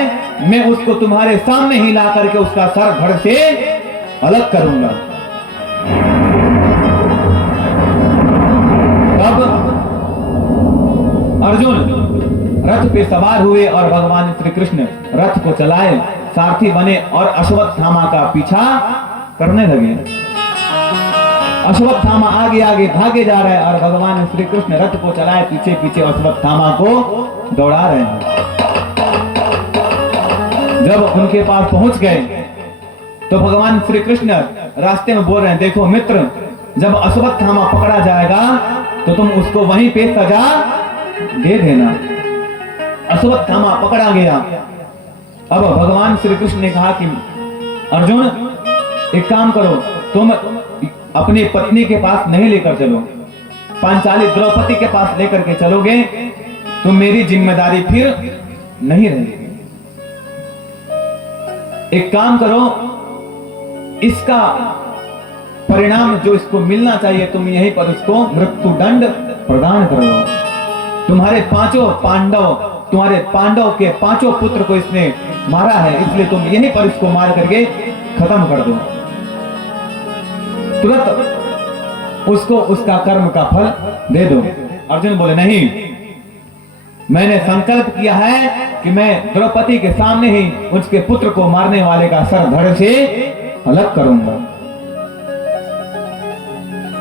मैं उसको तुम्हारे सामने ही ला करके उसका सर धड़ से अलग करूंगा। तब अर्जुन रथ पे सवार हुए और भगवान श्री कृष्ण रथ को चलाए, सारथी बने और अश्वत्थामा का पीछा करने लगे। अश्वत्थामा आगे आगे भागे जा रहा है और भगवान श्री कृष्ण रथ को चलाए पीछे पीछे अश्वत्थामा को दौड़ा रहे हैं। जब उनके पास पहुंच गए तो भगवान श्री कृष्ण रास्ते में बोल रहे हैं, देखो मित्र, जब अश्वत्थामा पकड़ा जाएगा तो तुम उसको वहीं पे सजा दे देना। अश्वत्थामा पकड़ा गया। अब भगवान श्री कृष्ण ने कहा कि अर्जुन, एक काम करो, तुम अपनी पत्नी के पास नहीं लेकर चलो, पांचाली द्रौपदी के पास लेकर के चलोगे तो मेरी जिम्मेदारी फिर नहीं रहेगी। एक काम करो, इसका परिणाम जो इसको मिलना चाहिए तुम यहीं पर उसको मृत्यु दंड प्रदान करो। तुम्हारे 5 पांडव, तुम्हारे पांडव के 5 पुत्र को इसने मारा है, इसलिए तुम यहीं पर इसको मार करके खत्म कर दो। तुरंत उसको उसका कर्म का फल दे दो। अर्जुन बोले, नहीं, मैंने संकल्प किया है कि मैं द्रौपदी के सामने ही उसके पुत्र को मारने वाले का सर धड़ से अलग करूंगा।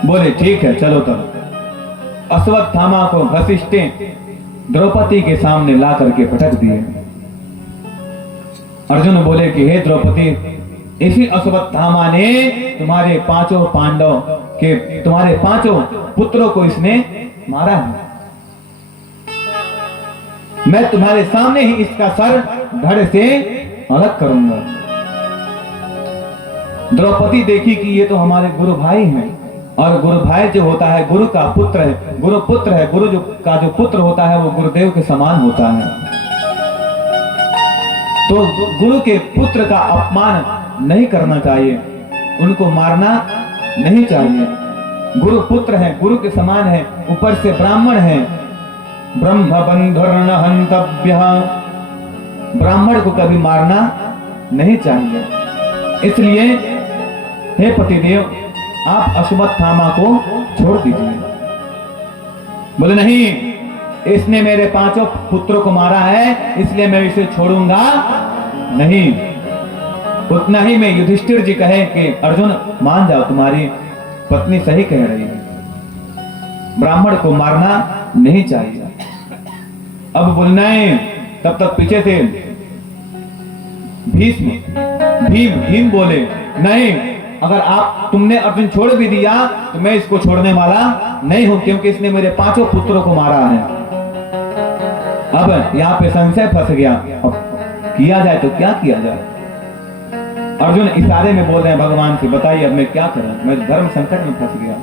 बोले ठीक है चलो तब। अश्वत्थामा को वशिष्ठ द्रौपदी के सामने ला करके पटक दिए। अर्जुन बोले कि हे द्रौपदी, इसी अश्वत्थामा ने तुम्हारे पांचों पांडव के, तुम्हारे पांचों पुत्रों को इसने मारा है। मैं तुम्हारे सामने ही इसका सर धड़ से अलग करूंगा। द्रौपदी देखी कि ये तो हमारे गुरु भाई हैं, और गुरु भाई जो होता है गुरु का पुत्र है, गुरु पुत्र है, गुरु का जो पुत्र होता है वो गुरुदेव के समान होता है। तो गुरु के पुत्र का अपमान नहीं करना चाहिए, उनको मारना नहीं चाहिए। गुरु पुत्र है, गुरु के समान है, ऊपर से ब्राह्मण है। ब्रह्म बंधुर्न हंतव्यः, ब्राह्मण को कभी मारना नहीं चाहिए। इसलिए हे पतिदेव, आप अश्वत्थामा को छोड़ दीजिए। बोले नहीं, इसने मेरे पांचों पुत्रों को मारा है, इसलिए मैं इसे छोड़ूंगा नहीं। उतना ही में युधिष्ठिर जी कहे कि अर्जुन मान जाओ, तुम्हारी पत्नी सही कह रही है, ब्राह्मण को मारना नहीं चाहिए। अब बोलना है, तब तक पीछे से भीम बोले नहीं, अगर तुमने अर्जुन छोड़ भी दिया तो मैं इसको छोड़ने वाला नहीं हूं, क्योंकि इसने मेरे पांचों पुत्रों को मारा है। अब यहाँ पे संशय फंस गया, अब किया जाए तो क्या किया जाए। अर्जुन इशारे में बोल रहे हैं भगवान से, बताइए अब मैं क्या करूं, मैं धर्म संकट में फंस गया।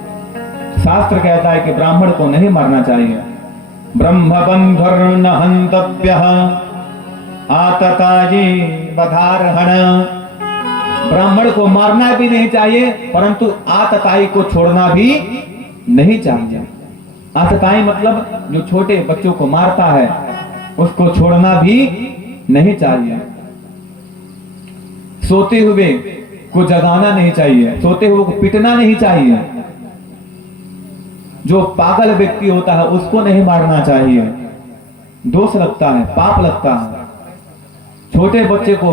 शास्त्र कहता है कि ब्राह्मण को नहीं मारना चाहिए। ब्रह्म बंधुर्न हंतव्यः आततायी वधार्हण, ब्राह्मण को मारना भी नहीं चाहिए, परंतु आतताई को छोड़ना भी नहीं चाहिए। आतताई मतलब जो छोटे बच्चों को मारता है, उसको छोड़ना भी नहीं चाहिए। सोते हुए को जगाना नहीं चाहिए, सोते हुए को पीटना नहीं चाहिए। जो पागल व्यक्ति होता है उसको नहीं मारना चाहिए, दोष लगता है, पाप लगता है। छोटे बच्चे को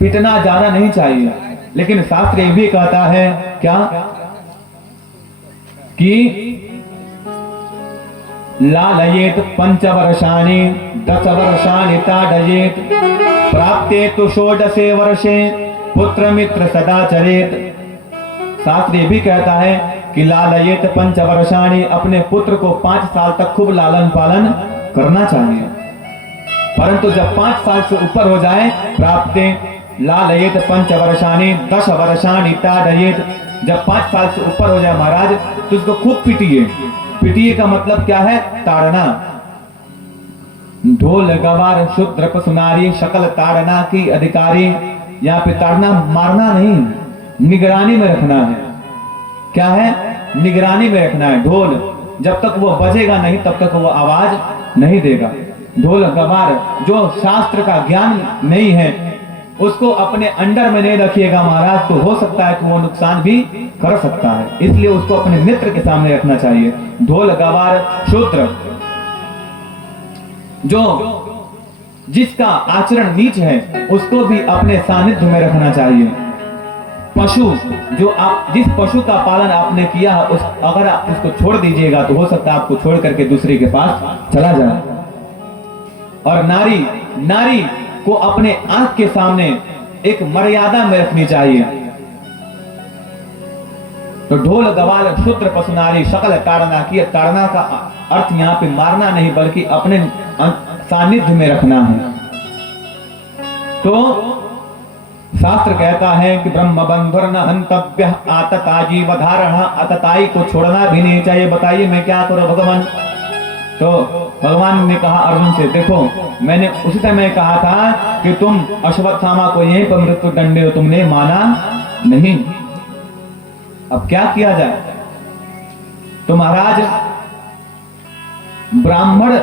पीटना ज्यादा नहीं चाहिए। लेकिन शास्त्र ये भी कहता है क्या कि लालयेत 5 वर्षाणि 10 वर्षाणि ताडयेत प्राप्ते तु 16 वर्षे पुत्र मित्र सदा चरेत। शास्त्र ये भी कहता है कि लालयेत 5 वर्षाणि, अपने पुत्र को 5 साल तक खूब लालन पालन करना चाहिए। परंतु जब 5 साल से ऊपर हो जाए, प्राप्ते लालयेत 5 वर्षाणि 10 वर्षाणि ताडयेत, जब 5 साल से ऊपर हो जाए महाराज तो उसको खूब पीटिए। पीटिए का मतलब क्या है? ताड़ना। ढोल गवार शूद्र पसुनारी सकल ताड़ना की अधिकारी। यहाँ पे ताड़ना मारना नहीं, निगरानी में रखना है। क्या है? निगरानी में रखना है। ढोल जब तक वो बजेगा नहीं तब तक वो आवाज नहीं देगा। ढोल गवार जो शास्त्र का ज्ञान नहीं है उसको अपने अंडर में नहीं रखिएगा महाराज, तो हो सकता है कि वो नुकसान भी कर सकता है। इसलिए उसको अपने मित्र के सामने रखना चाहिए। ढोल गवार शूद्र, जो जिसका आचरण नीच है उसको भी अपने सानिध्य में रखना चाहिए। पशु, जो आप जिस पशु का पालन आपने किया है अगर आप उसको छोड़ दीजिएगा तो हो सकता है आपको छोड़ करके दूसरे के पास चला जाए। और नारी को अपने आंख के सामने एक मर्यादा में रखनी चाहिए। तो ढोल गवाल शूद्र पशु नारी सकल ताड़ना की, ताड़ना का अर्थ यहाँ पे मारना नहीं बल्कि अपने सानिध्य में रखना है। तो शास्त्र कहता है कि ब्रह्म बंधुर्न हंतव्यः आततायी वधार्हण, आतताई को छोड़ना भी नहीं चाहिए। बताइए मैं क्या करूं भगवान? तो भगवान ने कहा अर्जुन से, देखो मैंने उसी समय कहा था कि तुम अश्वत्थामा को यहीं पर मृत्यु दंड हो, तुमने माना नहीं। अब क्या किया जाए? तो महाराज ब्राह्मण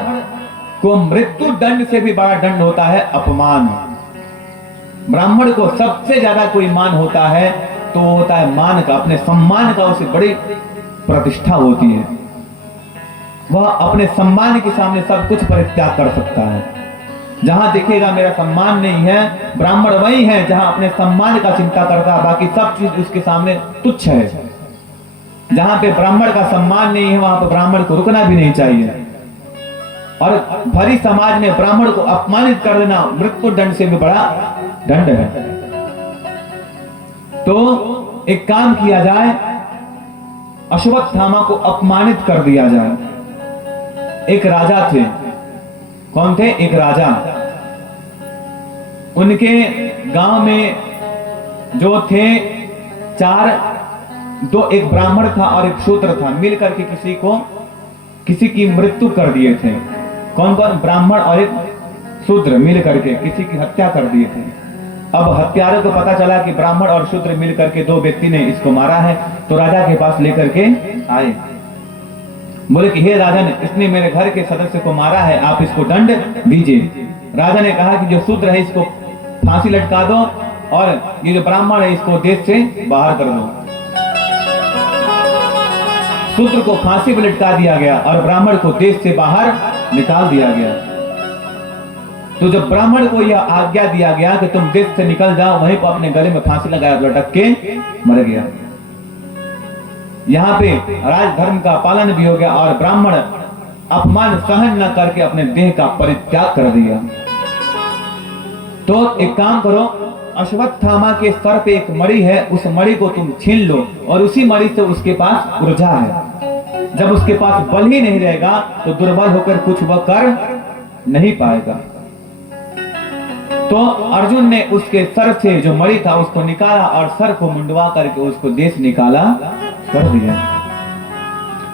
को मृत्यु दंड से भी बड़ा दंड होता है अपमान। ब्राह्मण को सबसे ज्यादा कोई मान होता है तो होता है मान का, अपने सम्मान का उसे बड़ी प्रतिष्ठा होती है। वह अपने सम्मान के सामने सब कुछ परित्याग कर सकता है। जहां देखेगा मेरा सम्मान नहीं है, ब्राह्मण वही है जहां अपने सम्मान का चिंता करता है, बाकी सब चीज उसके सामने तुच्छ है। जहां पे ब्राह्मण का सम्मान नहीं है वहां पर ब्राह्मण को रुकना भी नहीं चाहिए। और भरी समाज में ब्राह्मण को अपमानित कर देना मृत्यु दंड से भी बड़ा दंड है। तो एक काम किया जाए, अश्वत्थामा को अपमानित कर दिया जाए। एक राजा थे। कौन थे? एक राजा। उनके गांव में जो थे एक ब्राह्मण था और एक शूद्र था, मिलकर के किसी की मृत्यु कर दिए थे। कौन कौन? ब्राह्मण और एक शूद्र मिलकर के किसी की हत्या कर दिए थे। अब हत्यारों को पता चला कि ब्राह्मण और शूद्र मिलकर के दो व्यक्ति ने इसको मारा है, तो राजा के पास लेकर के आए। बोले कि हे राजन, इसने मेरे घर के सदस्य को मारा है, आप इसको दंड दीजिए। राजा ने कहा कि जो शूद्र है इसको फांसी लटका दो और ये जो ब्राह्मण है इसको देश से बाहर कर दो। शूद्र को फांसी पर लटका दिया गया और ब्राह्मण को देश से बाहर निकाल दिया गया। तो जब ब्राह्मण को यह आज्ञा दिया गया कि तुम देश से निकल जाओ, वहीं पर अपने गले में फांसी लगाया, लटक के मर गया। यहाँ पे राजधर्म का पालन भी हो गया और ब्राह्मण अपमान सहन न करके अपने देह का परित्याग कर दिया। तो एक काम करो, अश्वत्थामा के सर पे एक मणि है, उस मणि को तुम छीन लो और उसी मणि से उसके पास ऊर्जा है। जब उसके पास बल ही नहीं रहेगा तो दुर्बल होकर कुछ वह कर नहीं पाएगा। तो अर्जुन ने उसके सर से जो मणि था उसको निकाला और सर को मुंडवा करके उसको देश निकाला कर दिया।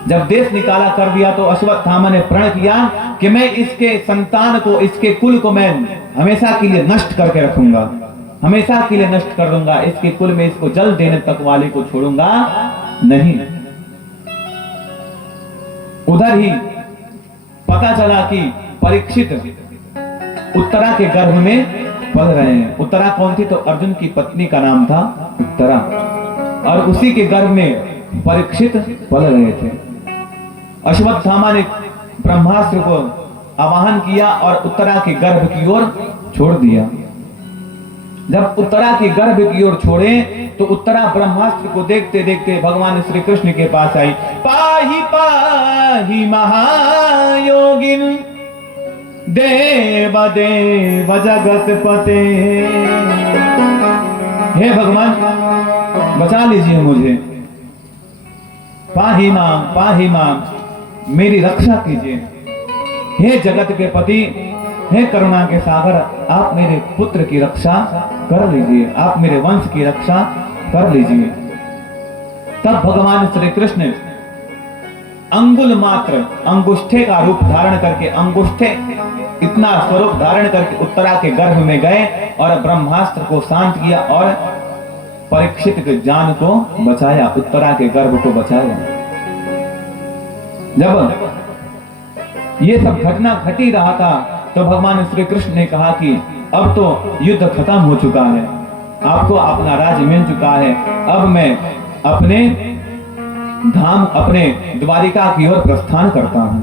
जब देश निकाला कर दिया तो अश्वत्थामा ने प्रण किया कि मैं इसके संतान को, इसके कुल को मैं हमेशा के लिए नष्ट करके रखूंगा, हमेशा के लिए नष्ट कर दूंगा। इसके कुल में इसको जल देने तक वाले को छोड़ूंगा नहीं। उधर ही पता चला कि परीक्षित उत्तरा के गर्भ में पल रहे हैं। उत्तरा कौन थी? तो अर्जुन की पत्नी का नाम था उत्तरा, और उसी के गर्भ में परीक्षित पल रहे थे। अश्वत्थामा ने ब्रह्मास्त्र को आवाहन किया और उत्तरा के गर्भ की ओर छोड़ दिया। जब उत्तरा के गर्भ की ओर छोड़े तो उत्तरा ब्रह्मास्त्र को देखते देखते भगवान श्री कृष्ण के पास आई। पाहि पाहि महायोगिन देव देव जगत पते। हे भगवान, बचा लीजिए मुझे। पाहि मां, मेरी रक्षा कीजिए। हे जगत के पति, हे करुणा के सागर, आप मेरे पुत्र की रक्षा कर लीजिए, आप मेरे वंश की रक्षा कर लीजिए। तब भगवान श्री कृष्ण अंगुल मात्र, अंगुष्ठे का रूप धारण करके, अंगुष्ठे इतना स्वरूप धारण करके उत्तरा के गर्भ में गए और ब्रह्मास्त्र को शांत किया और परीक्षित के जान को बचाया, उत्तरा के गर्भ को बचाया। जब ये सब घटना घटी रहा था तो भगवान श्री कृष्ण ने कहा कि अब तो युद्ध खत्म हो चुका है, आपको अपना राज्य मिल चुका है, अब मैं अपने धाम, अपने द्वारिका की ओर प्रस्थान करता हूं।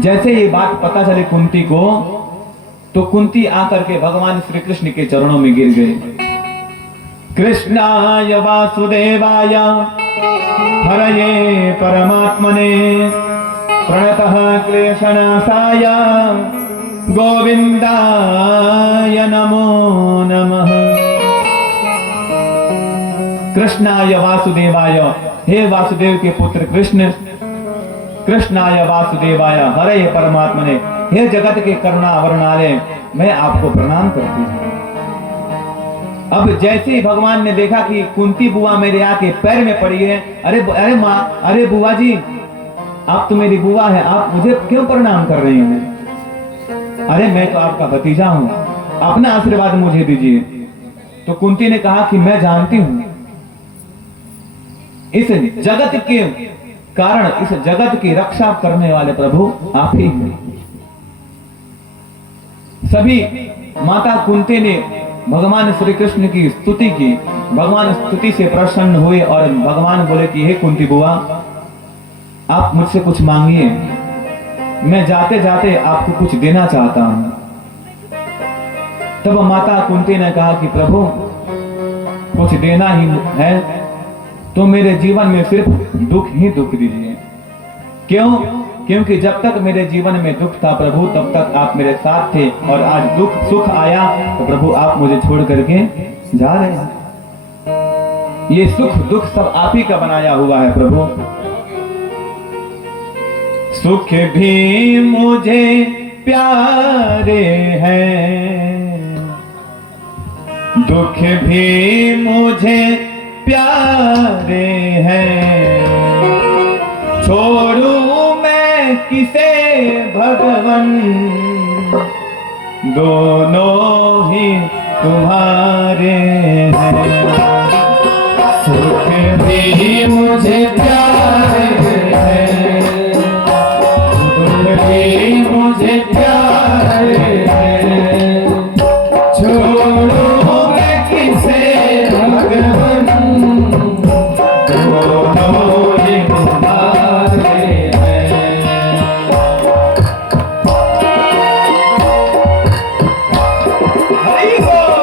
जैसे ये बात पता चले कुंती को, तो कुंती आकर के भगवान श्री कृष्ण के चरणों में गिर गई। कृष्णाय वासुदेवाय हरये परमात्मने प्रणतः क्लेशनाशाय गोविंदाय नमो नमः। कृष्णाय वासुदेवाय, हे वासुदेव के पुत्र कृष्ण, कृष्णाय वासुदेवाय हरे परमात्मने, हे जगत के करुणा वर्णालय, मैं आपको प्रणाम करती हूँ। अब जैसे ही भगवान ने देखा कि कुंती बुआ मेरे आके पैर में पड़ी है, अरे माँ, अरे बुआ जी, आप तो मेरी बुआ है, आप मुझे क्यों प्रणाम कर रही हैं? अरे मैं तो आपका भतीजा हूं, अपना आशीर्वाद मुझे दीजिए। तो कुंती ने कहा कि मैं जानती हूं, इस जगत के कारण, इस जगत की रक्षा करने वाले प्रभु आप ही हैं। सभी माता कुंती ने भगवान श्री कृष्ण की स्तुति की, भगवान स्तुति से प्रसन्न हुए और भगवान बोले कि हे कुंती बुआ, आप मुझसे कुछ मांगिए, मैं जाते जाते आपको कुछ देना चाहता हूं। तब माता कुंती ने कहा कि प्रभु कुछ देना ही है तो मेरे जीवन में सिर्फ दुख ही दुख दीजिए। क्यों? क्योंकि जब तक मेरे जीवन में दुख था प्रभु तब तक आप मेरे साथ थे, और आज दुख सुख आया तो प्रभु आप मुझे छोड़ करके जा रहे हैं। ये सुख दुख सब आप ही का बनाया हुआ है प्रभु। सुख भी मुझे प्यारे हैं, दुख भी मुझे प्यारे हैं, छोड़ू मैं किसे भगवन, दोनों ही तुम्हारे हैं। सुख भी मुझे प्यारे हैं, दुख भी मुझे प्यारे हैं, छोड़ो मैं किसे भगवन, दोनों ही तुम्हारे हैं। हरि बोल।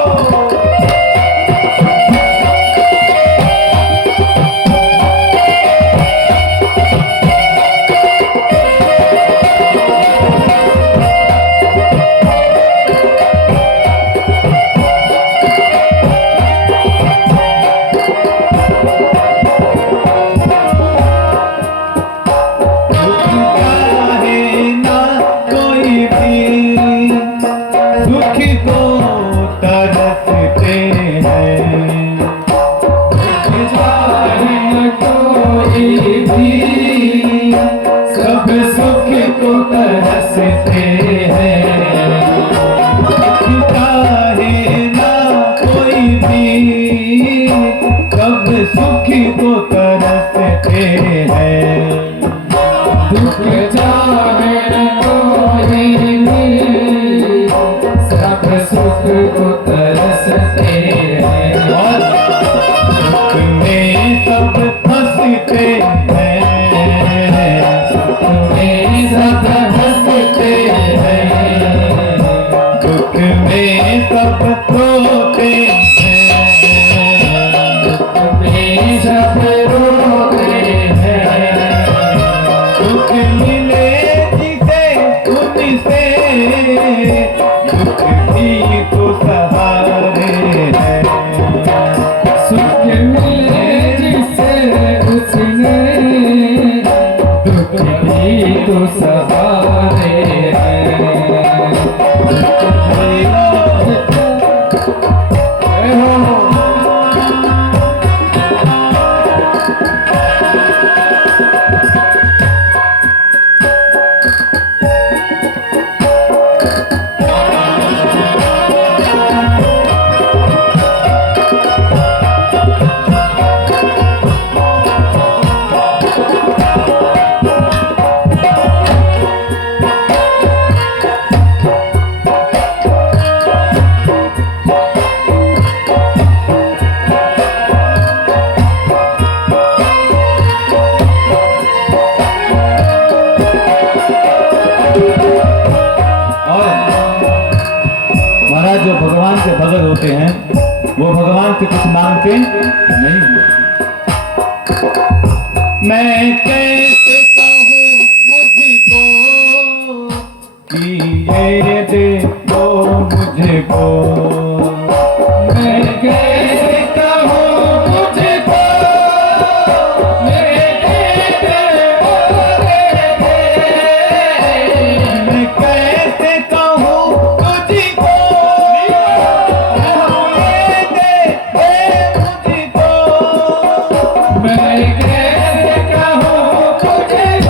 सुखी को तरसते हैं, दुख चाहे कोई भी, सब सुख को तरसते हैं, और सुख में सब हंसते हैं, सुख में सब हंसते हैं, दुख में सब रोते हैं, सब रोते हैं, दुख मिले जिसे उनसे, दुख भी तो सहारे हैं, सुख मिले जिसे उसने, दुख भी तो सहारे हैं। जो भगवान के भगत होते हैं वो भगवान से कुछ मांगते नहीं है। मैं कैसे कहूँ मुझको कि ये दे दो मुझको, मैं कैसे कहूँ मुझको ये दे दो, मैं कैसे कहूँ तुझको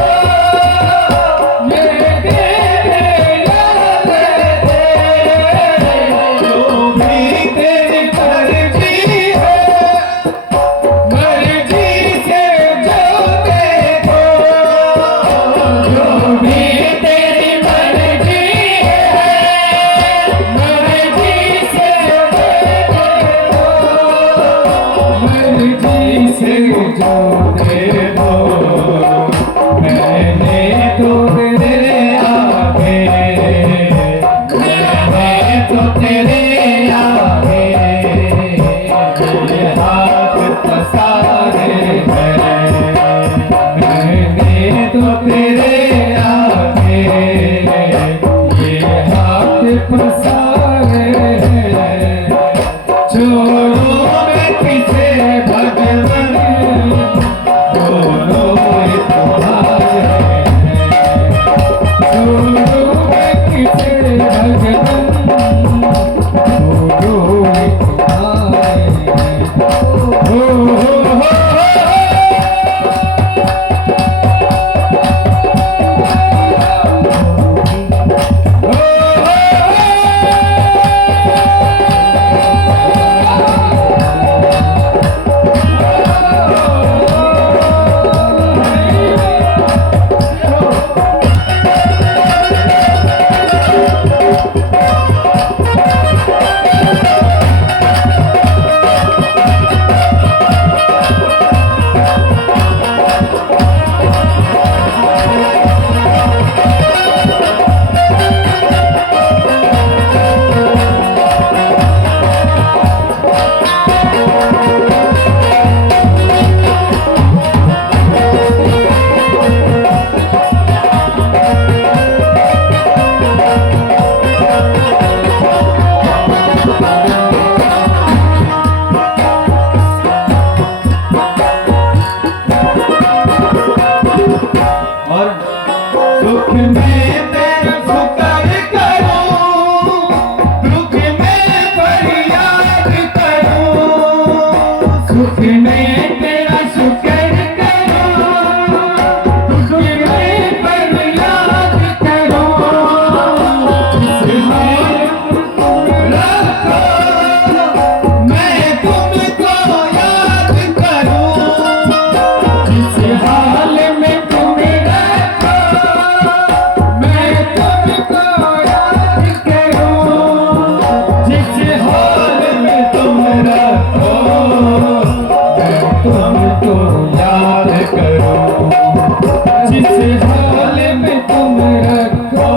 रखो,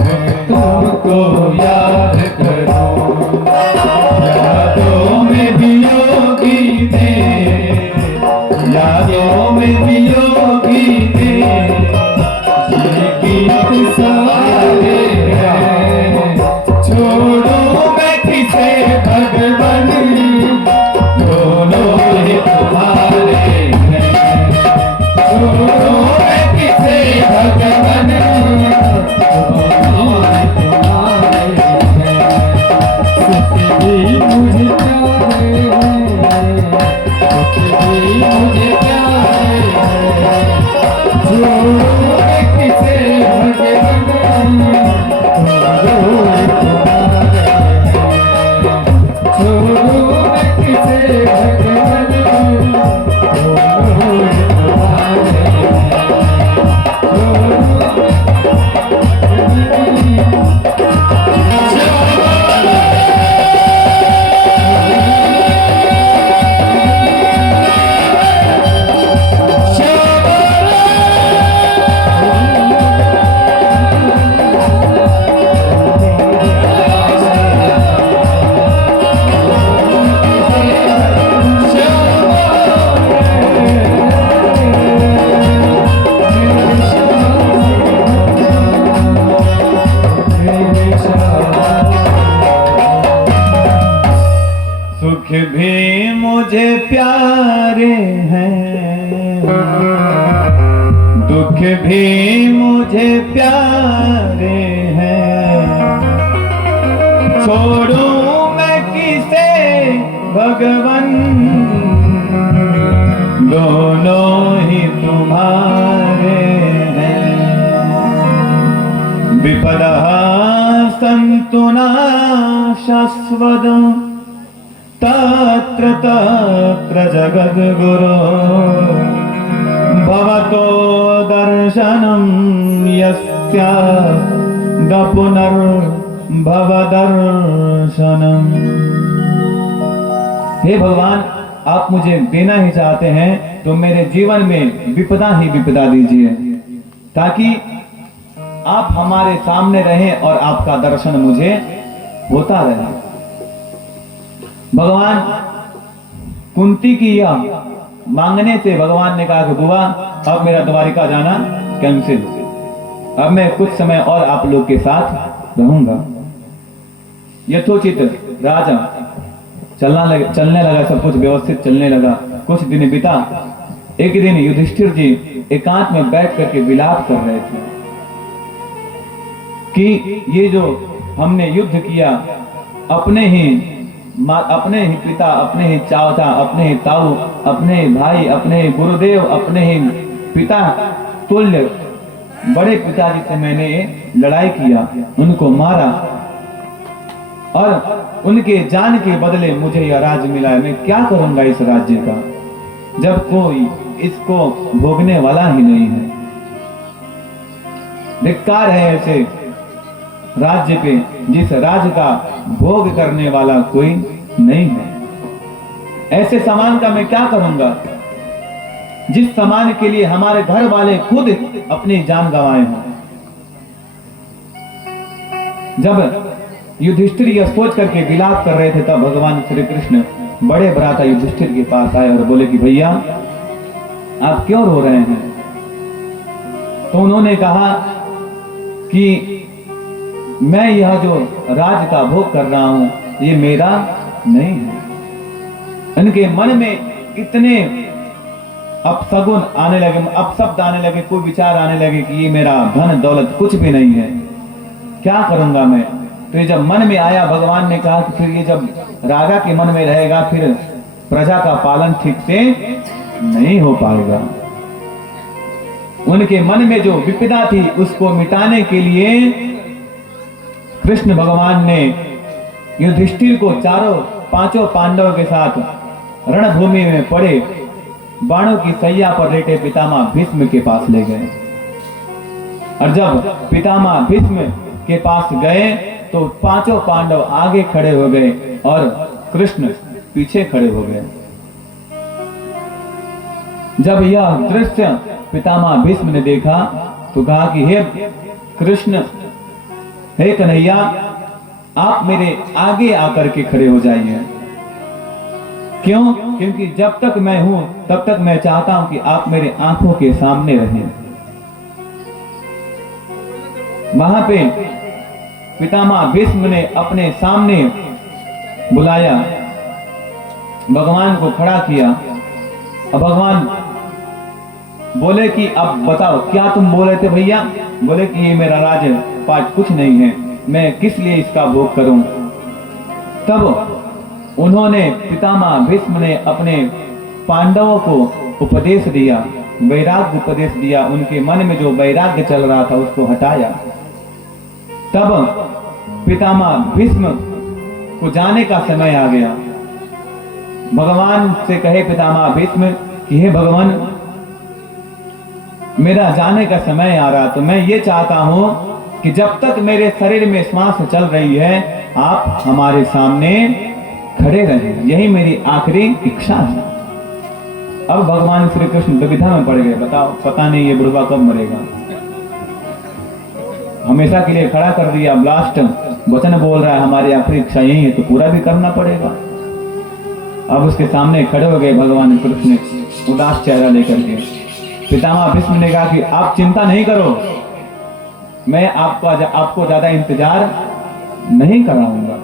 मैं तुमको याद करूं, यादों में वियोगी थे, यादों में वियोगी थे, ये गीत सारे हैं, छोड़ो मैं किसे भगवन, दोनों ही तुम्हारे हैं, छोड़ो मैं किसे भगवन, दोनों ही तुम्हारे हैं, सुख भी मुझे प्यारे हैं, सुख भी मुझे प्यारे हैं, छोड़ो मैं किसे भगवन, दोनों ही तुम्हारे हैं, छोड़ो मैं किसे भगवन, दोनों ही तुम्हारे हैं, सुख भी मुझे प्यारे हैं, दुख भी मुझे प्यारे हैं, छोड़ूं मैं किसे भगवन, दोनों ही तुम्हारे हैं, विपदः सन्तु न शाश्वतम् तत्र तत्र जगद्गुरो, भवतो दर्शनं यस्य पुनर्भव दर्शनम्। हे भगवान, आप मुझे देना ही चाहते हैं तो मेरे जीवन में विपदा ही विपदा दीजिए, ताकि आप हमारे सामने रहें और आपका दर्शन मुझे होता रहे। भगवान कुंती की यह मांगने से भगवान ने कहा कि बुआ, अब मेरा द्वारिका जाना कैंसिल, अब मैं कुछ समय और आप लोग के साथ रहूंगा। यथोचित राजा चलने लगा, सब कुछ व्यवस्थित चलने लगा। कुछ दिन बीता। एक दिन युधिष्ठिर जी एकांत में बैठ करके विलाप कर रहे थे कि ये जो हमने युद्ध किया, अपने ही पिता, अपने ही चाचा, अपने ही ताऊ, अपने ही भाई, अपने ही गुरुदेव, अपने ही पिता तुल्य बड़े पिताजी से मैंने लड़ाई किया, उनको मारा और उनके जान के बदले मुझे यह राज्य मिला है। मैं क्या करूंगा इस राज्य का, जब कोई इसको भोगने वाला ही नहीं है। धिक्कार है ऐसे राज्य पे जिस राज्य का भोग करने वाला कोई नहीं है। ऐसे सामान का मैं क्या करूंगा जिस सामान के लिए हमारे घर वाले खुद अपनी जान गंवाए हों। जब युधिष्ठिर यह सोच करके विलाप कर रहे थे, तब भगवान श्री कृष्ण बड़े भ्राता युधिष्ठिर के पास आए और बोले कि भैया आप क्यों रो रहे हैं। तो उन्होंने कहा कि मैं यह जो राज का भोग कर रहा हूं ये मेरा नहीं है। इनके मन में इतने अपशगुन आने लगे, अपशब्द आने लगे, कोई विचार आने लगे कि ये मेरा धन दौलत कुछ भी नहीं है, क्या करूंगा मैं। तो ये जब मन में आया, भगवान ने कहा कि फिर ये जब राजा के मन में रहेगा फिर प्रजा का पालन ठीक से नहीं हो पाएगा। उनके मन में जो विपदा थी उसको मिटाने के लिए कृष्ण भगवान ने युधिष्ठिर को पांचों पांडवों के साथ रणभूमि में पड़े बाणों की सैया पर लेटे पितामह भीष्म के पास ले गए। और जब पितामह भीष्म के पास गए तो पांचों पांडव आगे खड़े हो गए और कृष्ण पीछे खड़े हो गए। जब यह दृश्य पितामह भीष्म ने देखा तो कहा कि हे कृष्ण, हे कन्हैया, आप मेरे आगे आकर के खड़े हो जाइए। क्यों? क्योंकि जब तक मैं हूं तब तक मैं चाहता हूं कि आप मेरे आंखों के सामने रहें। वहां पे पितामह भीष्म ने अपने सामने बुलाया, भगवान को खड़ा किया। अब भगवान बोले कि अब बताओ क्या तुम बोल रहे थे भैया? बोले कि ये मेरा राज पाठ कुछ नहीं है, मैं किस लिए इसका भोग करूं। तब उन्होंने पितामह भीष्म ने अपने पांडवों को उपदेश दिया, वैराग्य उपदेश दिया। उनके मन में जो वैराग्य चल रहा था उसको हटाया। तब पितामह भीष्म को जाने का समय आ गया। भगवान से कहे पितामह भीष्म कि हे भगवान, मेरा जाने का समय आ रहा, तो मैं ये चाहता हूं कि जब तक मेरे शरीर में श्वास चल रही है आप हमारे सामने खड़े रहें, यही मेरी आखिरी इच्छा है। अब भगवान श्री कृष्ण दुविधा में पड़ गए, बताओ पता नहीं ये बुढ़वा कब मरेगा। हमेशा के लिए खड़ा कर दिया, लास्ट वचन बोल रहा है, हमारी आखिरी इच्छा यही है, तो पूरा भी करना पड़ेगा। अब उसके सामने खड़े हो गए भगवान कृष्ण उदास चेहरा लेकर के। पितामह भीष्म ने कहा कि आप चिंता नहीं करो, मैं आपको ज्यादा इंतजार नहीं कराऊंगा।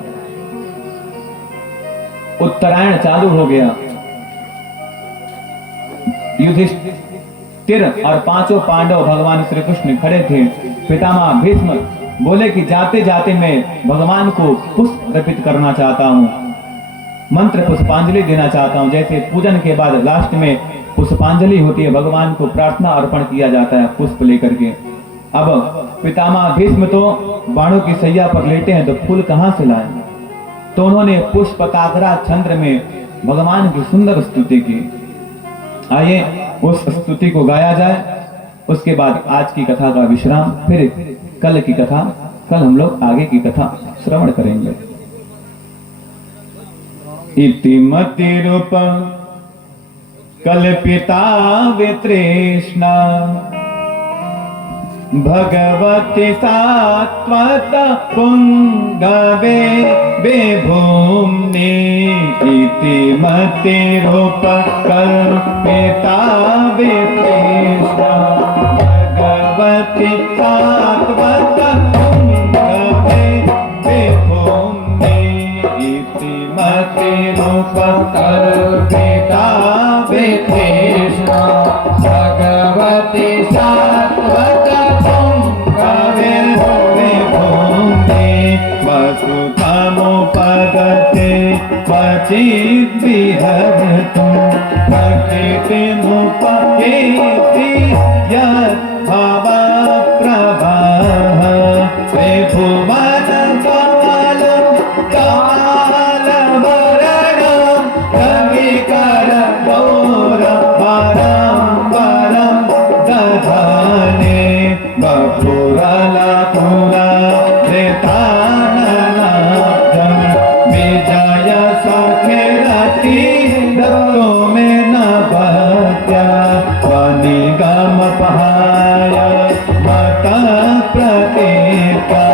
उत्तरायण चालू हो गया। युधिष्ठिर और पांचों पांडव भगवान श्री कृष्ण खड़े थे। पितामह भीष्म बोले कि जाते जाते मैं भगवान को पुष्प अर्पित करना चाहता हूँ, मंत्र पुष्पांजलि देना चाहता हूँ। जैसे पूजन के बाद लास्ट में पुष्पांजलि होती है, भगवान को प्रार्थना अर्पण किया जाता है पुष्प लेकर के। अब पितामह भीष्म तो बाणों की सैया पर लेटे हैं, तो फूल कहां से लाए? तो उन्होंने पुष्पकाग्रा छंद में भगवान की सुंदर स्तुति की। आइए उस स्तुति को गाया जाए, उसके बाद आज की कथा का विश्राम, फिर कल की कथा, कल हम लोग आगे की कथा श्रवण करेंगे। इति मति रूप कल्पिता वितृष्णा भगवती सात्वत पुंगवे विभूम्नि। इति मति रूप कल्पिता वितृष्णा भगवती सात्वत पुंगवे विभूम्नि। इति मति रूप कल्पिता वितृष्णा भगवती सात्वत पुंगवे विभूम्नि। वसुधमुपगते क्वचिद् विहरतुं प्रकृतिमुपैति यत् भवप्रवाहः। त्रिभुवन कमलं कमलवर्णं रविकरगौरवरं वरं दधाने। बपुरलपुरधृताननाथं विजय सखेरति दत्तो मे नभत्या। वनिगमपहाय मत प्रतीका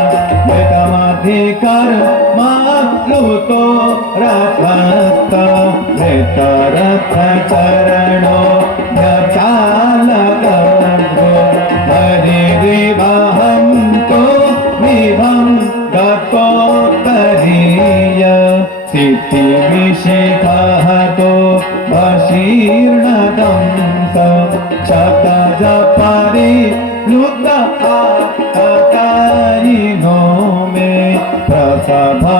मृतमधिकर्माप्लुतो रथस्थ। धृतरथ चरणो चालगो हरिविवहं तो विभं गतोत्तरीय। सिद्धिविषेकहतो वशीर्णदंस शतजपरिप्लुत आततायिनो मे। प्रसभमिषकारं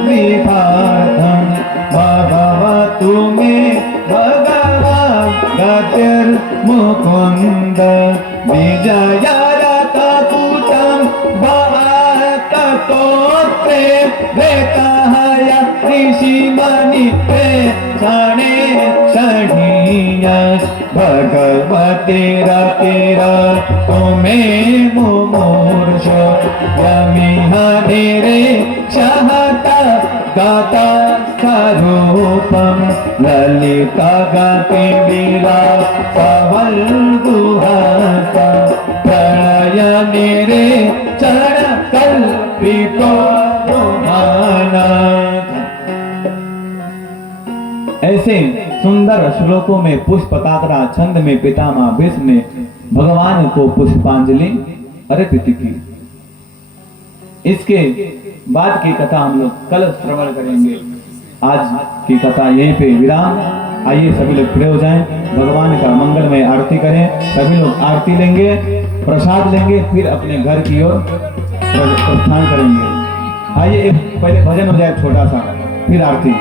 मद्विभार्थं भवतु मे भगवान् गतिर्मुकुन्द। विजयरथकुटं वाततोत्रे वेतहय ऋषिमणि प्रेषणे क्षणीय। भगवतीरतिर तुमे मुमूर्षो यमिह निरीक्षहत गतः रूपम ललिता गति विलास पवन गुहास प्रणय मेरे चरण कल्पितो माना। ऐसे सुंदर श्लोकों में पुष्पताग्रा छंद में पितामह भीष्म ने भगवान को पुष्पांजलि अर्पित की। इसके बाद की कथा हम लोग कल श्रवण करेंगे। आज की कथा यहीं पे विराम। आइए सभी लोग खड़े हो जाएं, भगवान का मंगलमय आरती करें। सभी लोग आरती लेंगे, प्रसाद लेंगे, फिर अपने घर की ओर प्रस्थान करेंगे। आइए एक पहले भजन हो जाए छोटा सा, फिर आरती।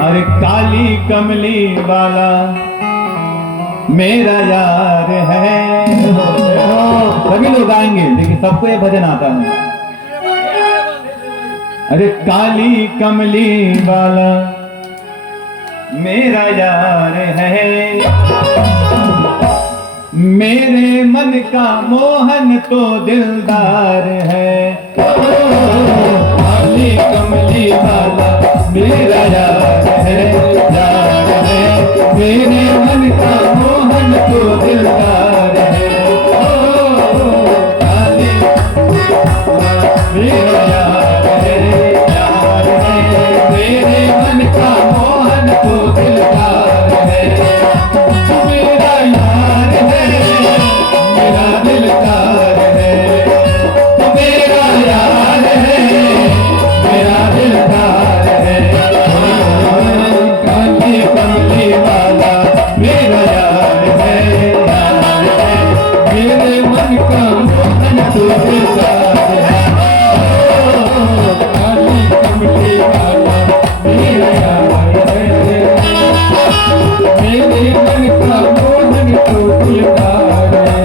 अरे काली कमली वाला मेरा यार है, सभी लोग आएंगे लेकिन सबको ये भजन आता है। अरे काली कमली वाला मेरा यार है, मेरे मन का मोहन तो दिलदार है। काली कमली वाला मेरा यार है, यार है, मेरे मन का मोहन तो दिलदार है। काली मेरा यार है, यार है, मेरे मन का मोहन तो दिलदार है। मेरा यार है, मेरा दिलदार है, मेरा यार है, मेरा दिलदार है। काली कमली वाला मेरा यार है, यार है, मेरे मन का मोहन तो दिलदार है। काली कमली वाला मेरा यार है, मेरे मन का मोहन तो दिलदार है।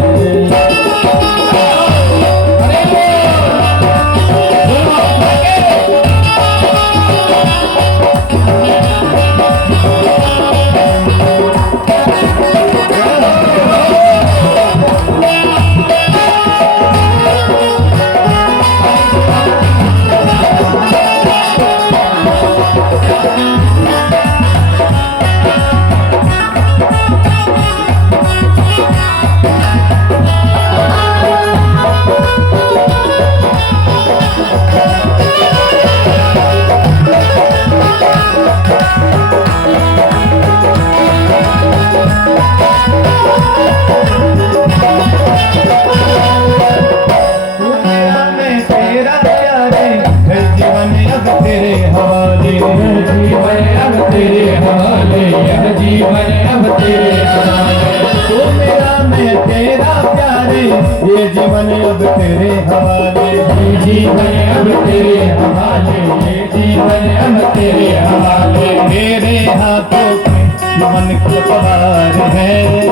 ये जीवन अब तेरे हवाले, ये जीवन अब तेरे हवाले, ये जीवन अब तेरे हवाले। मेरे हाथों में जीवन की पवार है,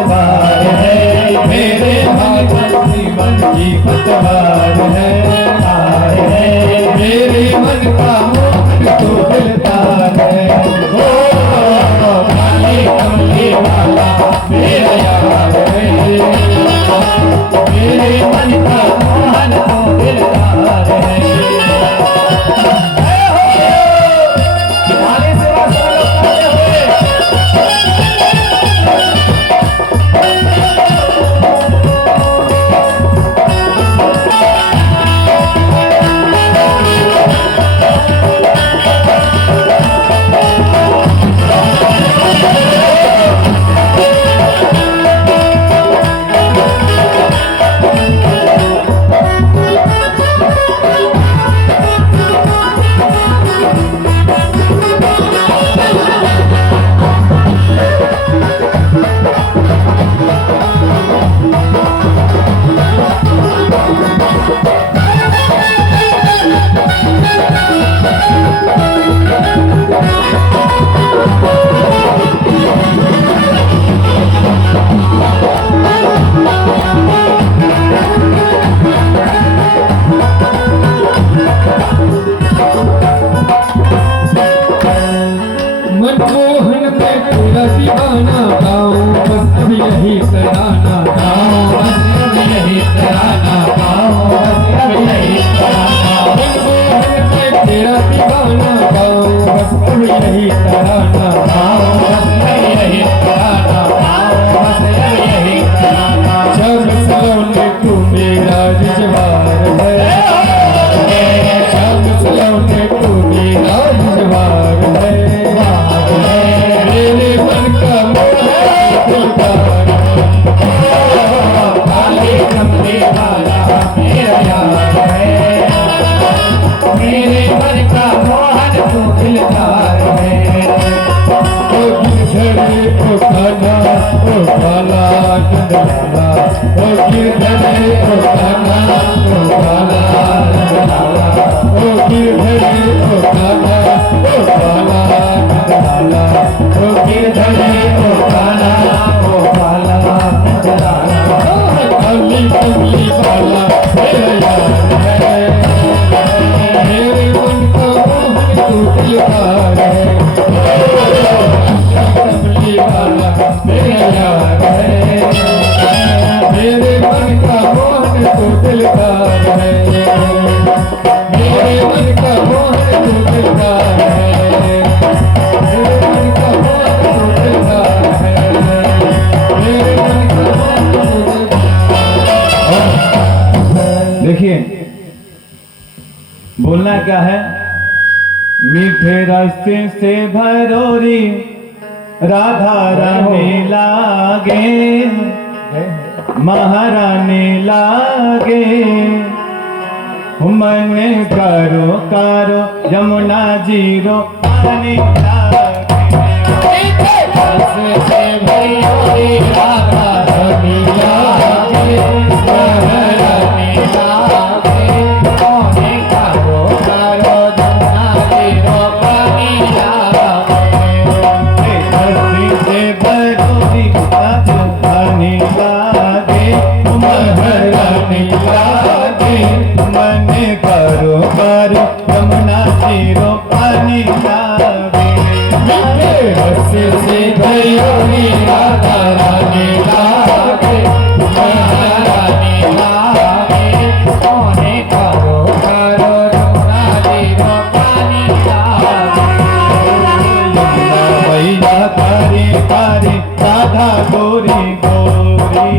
वार है, मेरे मन पर जीवन की पतवार है, वार है, मेरे मन का मोहन तो दिलदार है। ओ काली कमली वाला मेरा यार है, मेरे मन का मोहन तो दिलदार है। मनमोहन पे पूरा दीवाना गाओ, बस अब यही तराना गाओ, बस अब यही तराना गाओ, बस अब यही तराना। मनमोहन ओ काला नंदलाला ओ गिरधर ओ काला ओ काला नंदलाला ओ गिरधर ओ काला नंदलाला ओ गिरधर ओ काला नंदलाला कमली कमली वाला मेरा यार है मेरे मन का मोहन टूट है कमली वाला मेरा यार है मेरे मन का मोहन टूट है मेरे मन का मोहन टूट है मेरे मन का मोहन टूट है मेरे मन का मोहन टूट। देखिए बोलना क्या है, मीठे रास्ते से भरोरी राधा रानी लागे, महारानी लागे, मन करो करो यमुना जीरो पानी लागे, से भरोरी राधा रानी लागे, महारानी लागे, मोहे कारो कारो जमुना जीरो पानी लागे, धरती से भरोरी राजधानी लागे, महारानी लागे, मन करो करो यमुना जीरो पानी लागे, से भरोरी राधा रानी लागे, महारानी लागे, मोहे कारो कारो जमुना जीरो पानी लागे, मैया कारी कारी राधा गोरी गोरी,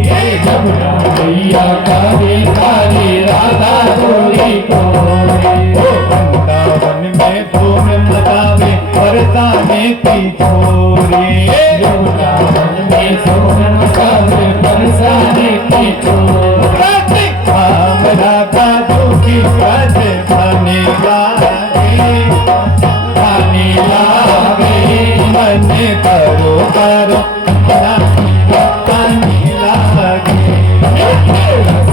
जमुना मैया कारी कारी राधा गोरी गोरी, वृंदावन में धूम मचावे बरसाने की छोरी, वृंदावन में धूम मचावे बरसाने की छोरी, राम राधा जोगी ब्रज भाने लागे, पानी लागे, मन करो करो पानी लागे,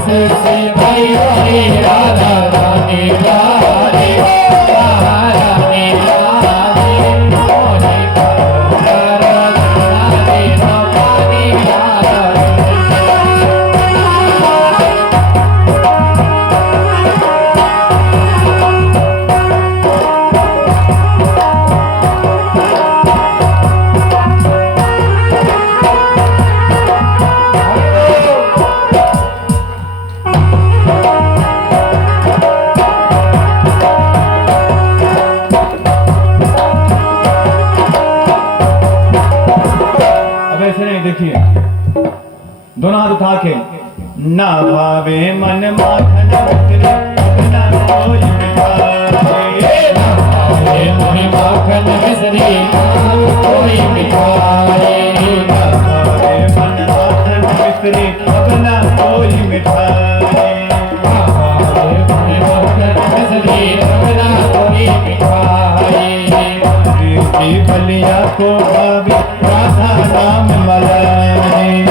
से भरोरी राधा रानी लागे, महारानी लागे, मोहे कारो कारो जमुना जीरो पानी लागे। अब ऐसे नहीं, देखिए दोनों हाथ उठा के, ना भावे मन माखन मिश्री अपना कोई मिठाई, मन माखन मिश्री कोई मिठाई, ना भावे मन माखन मिश्री अपना कोई मिठाई, मन माखन मिश्री अपना कोई मिठाई, की बलिया को भावे राधा नाम मलाई,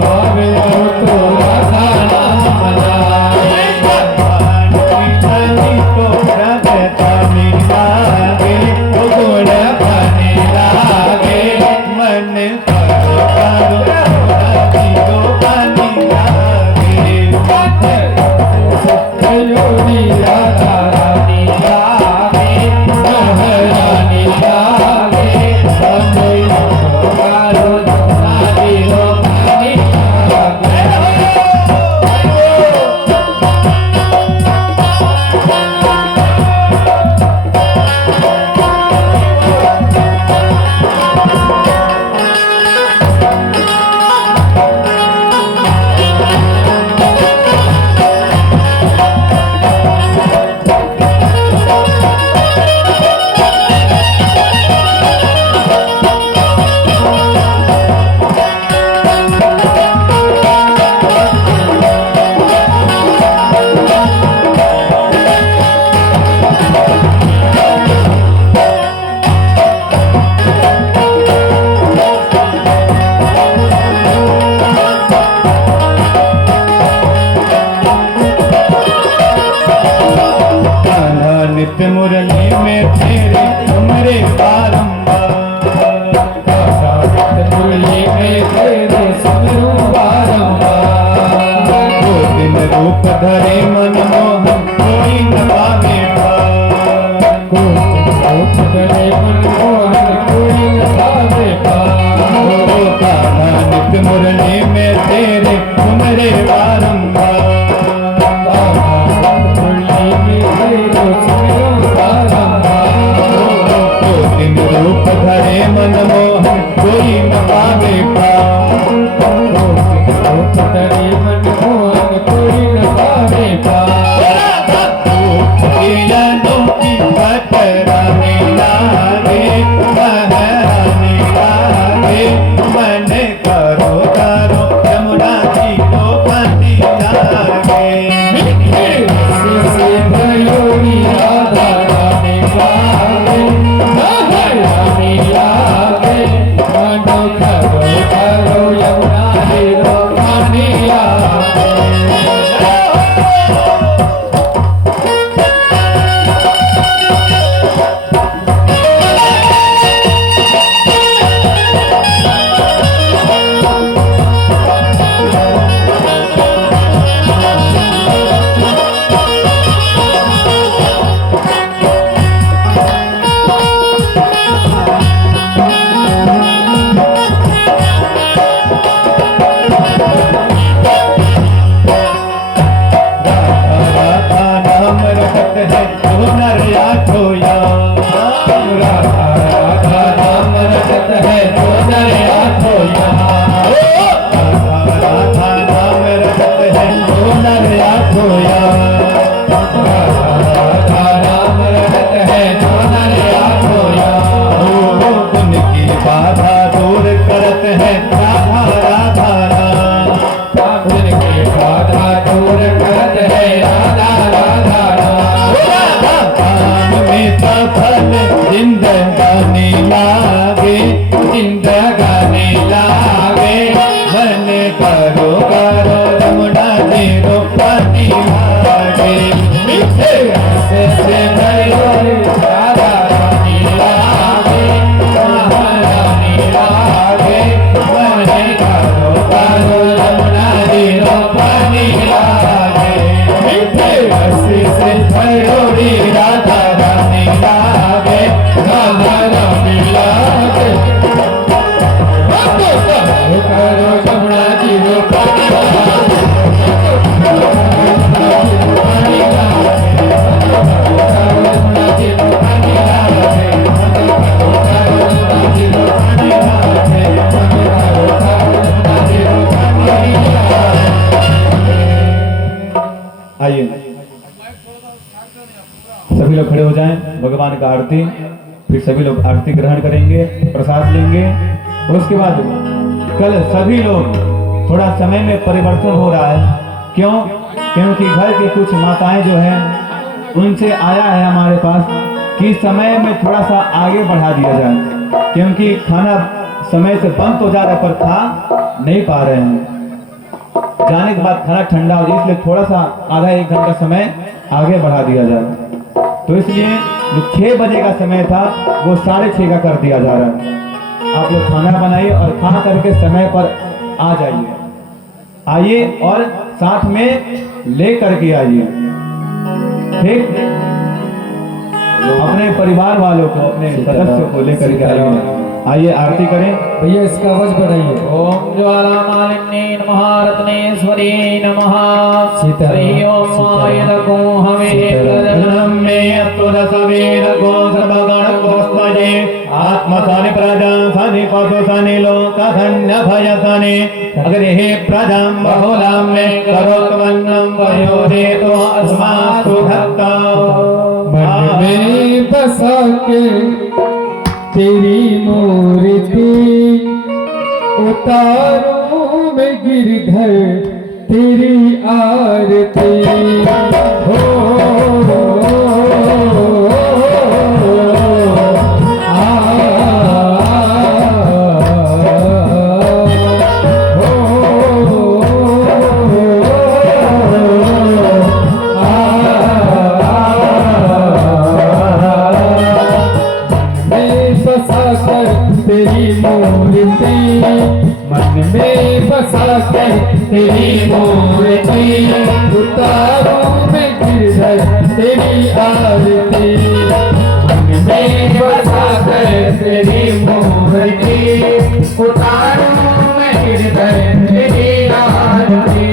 भावे तो राधा नाम मलाई, भगवान की धनी को रगतानी लागे, गुण पानी लागे, न पावे पार। पतरी मन मोहन कोई न पावे की पतराने लागे बहराने लागे मन करो करो यमुना जी को पति लागे। से भयोरी राधा रानी लागे रानी लागे मनो करो करो यमुना जी रो रानी लागे। जिंदगानी लागे जिंदगानी लागे मन करो करो यमुना जी रो पति लागे। से भयोरी राधा रानी लागे महारानी लागे मन करो करो यमुना जी रो पति लागे। से भयोरी राधा रानी लागे महारानी लागे करो यमुना जी रो पति लागे। आइए सभी लोग खड़े हो जाएं, भगवान का आरती, फिर सभी लोग आरती ग्रहण करेंगे, प्रसाद लेंगे। उसके बाद कल सभी लोग थोड़ा समय में परिवर्तन हो रहा है। क्यों? क्योंकि घर की कुछ माताएं जो हैं उनसे आया है हमारे पास कि समय में थोड़ा सा आगे बढ़ा दिया जाए, क्योंकि खाना समय से बंद तो जा रहा है पर खा नहीं पा रहे हैं। जाने के बाद खाना ठंडा हो जाए, इसलिए थोड़ा सा आधा एक घंटा समय आगे बढ़ा दिया जाए। तो इसलिए जो 6 बजे का समय था वो 6:30 का कर दिया जा रहा है। आप लोग खाना बनाइए और खा करके समय पर आ जाइए। आइए और साथ में ले करके आइए, ठीक? अपने परिवार वालों को, अपने सदस्यों को लेकर के आइए। आइए आरती करें। भैया इसका आवाज बढ़ाइए। ओम ज्वाला मालिन्ये नमः रत्नेश्वरी नमः श्री ओम मायदको हमें में अत्वरसवेद को सर्वगण पुष्पजे आत्मसानि प्रजा सानि पशु सानि लोक धन्य भय सानि अग्रे प्रजा बहुलां में करोत्वन्नं वयोरे तो अस्मासु धत्ता। मन में बसा के तेरी मूर्ति उतारूं मैं गिरधर तेरी आरती। तेरी मूर्ति मन में बसा कर तेरी मूर्ति उतारूं मैं गिरधर तेरी आरती। मन में बसा कर तेरी मूर्ति उतारूं मैं गिरधर तेरी आरती।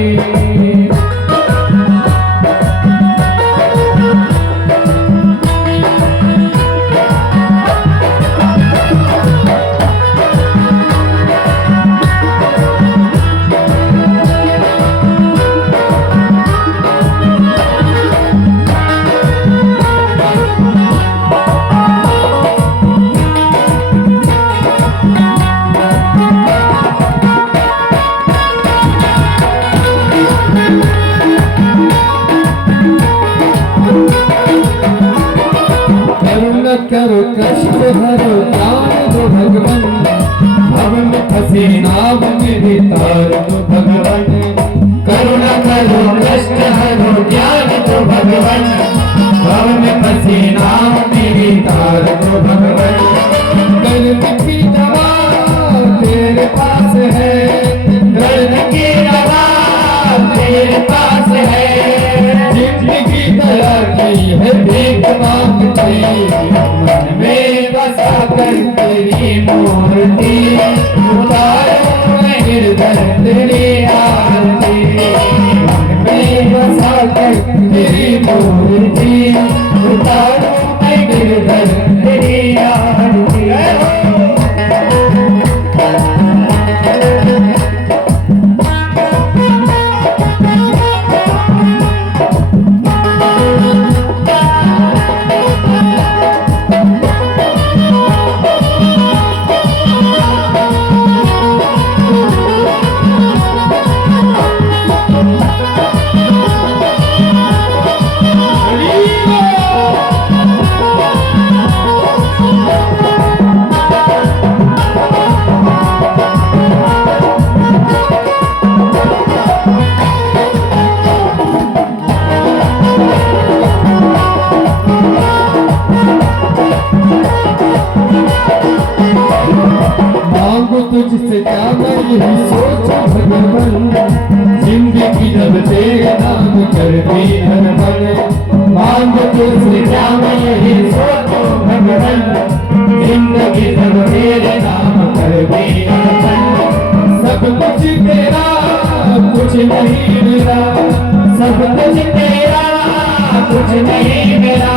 हरो ज्ञान दो भगवन, भव में फंसे नाव मेरे तार दो भगवन। करुणा करो कष्ट हरो ज्ञान दो भगवन, भव में फंसे नाव मेरी तार दो भगवन। दर्द की दवा तेरे पास है, दर्द की दवा तेरे पास है। जिंदगी दया की है भीख मांगती, मन में बसा कर तेरी मूर्ति, उतारो मैं हृदय तेरी आरती। मन में बसा कर तेरी मूर्ति, उतारो मैं हृदय तेरी आरती। मांगो तुझसे क्या मैं यही सोचो भगवन, जिंदगी जब तेरे नाम कर दी अनबन। मांगो तुझसे क्या मैं यही सोचो भगवन, जिंदगी जब तेरे नाम कर दी अनबन। सब कुछ तेरा कुछ नहीं मेरा, सब कुछ तेरा कुछ नहीं मेरा।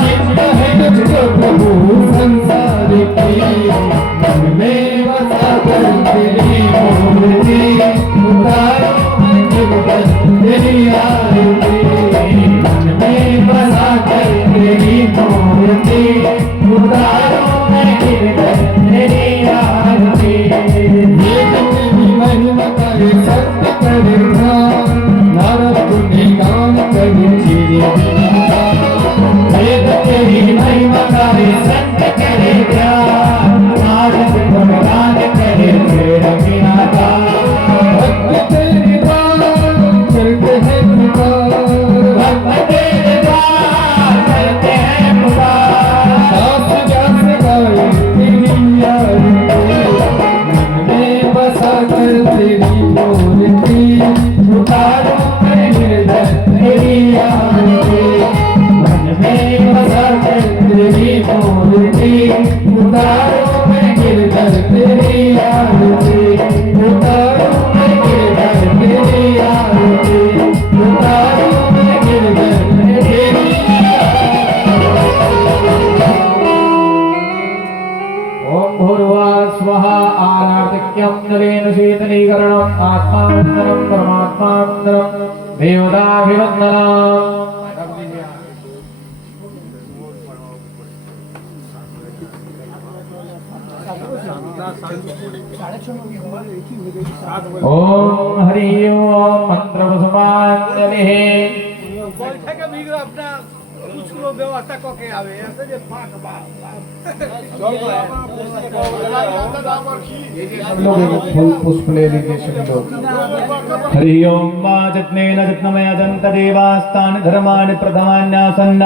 चिंता है तुझको प्रभु संसार की, मन में बसा कर तेरी मूर्ति, उतारो मैं हृदय तेरी आरती। मन में बसा कर तेरी मूर्ति, उतारो मैं हृदय तेरी आरती। ये तेरी महिमा करे सत्य करे ध्यान, नारद पुण्य गान करे चिरे वेद तेरी महिमा करे सत्य करे ध्यान, नारद गुणगान करे तेरा विनाता। भक्त तेरे द्वार चलते हैं पुकार, भक्त तेरे द्वार चलते हैं पुकार। दास दास गाए तेरी आरती, मन में बसा कर तेरी मूर्ति, उतारो मैं हृदय तेरी आरती। मन में बसा कर तेरी मूर्ति, उतारो मैं हृदय तेरी आरती। उतारो मैं हृदय तेरी आरती, उतारो मैं हृदय तेरी ओम भूर्भुवः स्वः आनार्तिक्यं जलेन शीतलीकरणम् आत्मावन्दनं परमात्मावन्दनं देवताभिवन्दनम्। ओम हरि ओम मंत्र पुष्पांजलि। व्यवस्था करके आवे ऐसे जे फाक बाप फूल पुष्प ले लीजिए सभी लोग। हरि ओम मा जत्नेन जत्नमया दन्त देवास्तान धर्माणि प्रथमान्यासन्न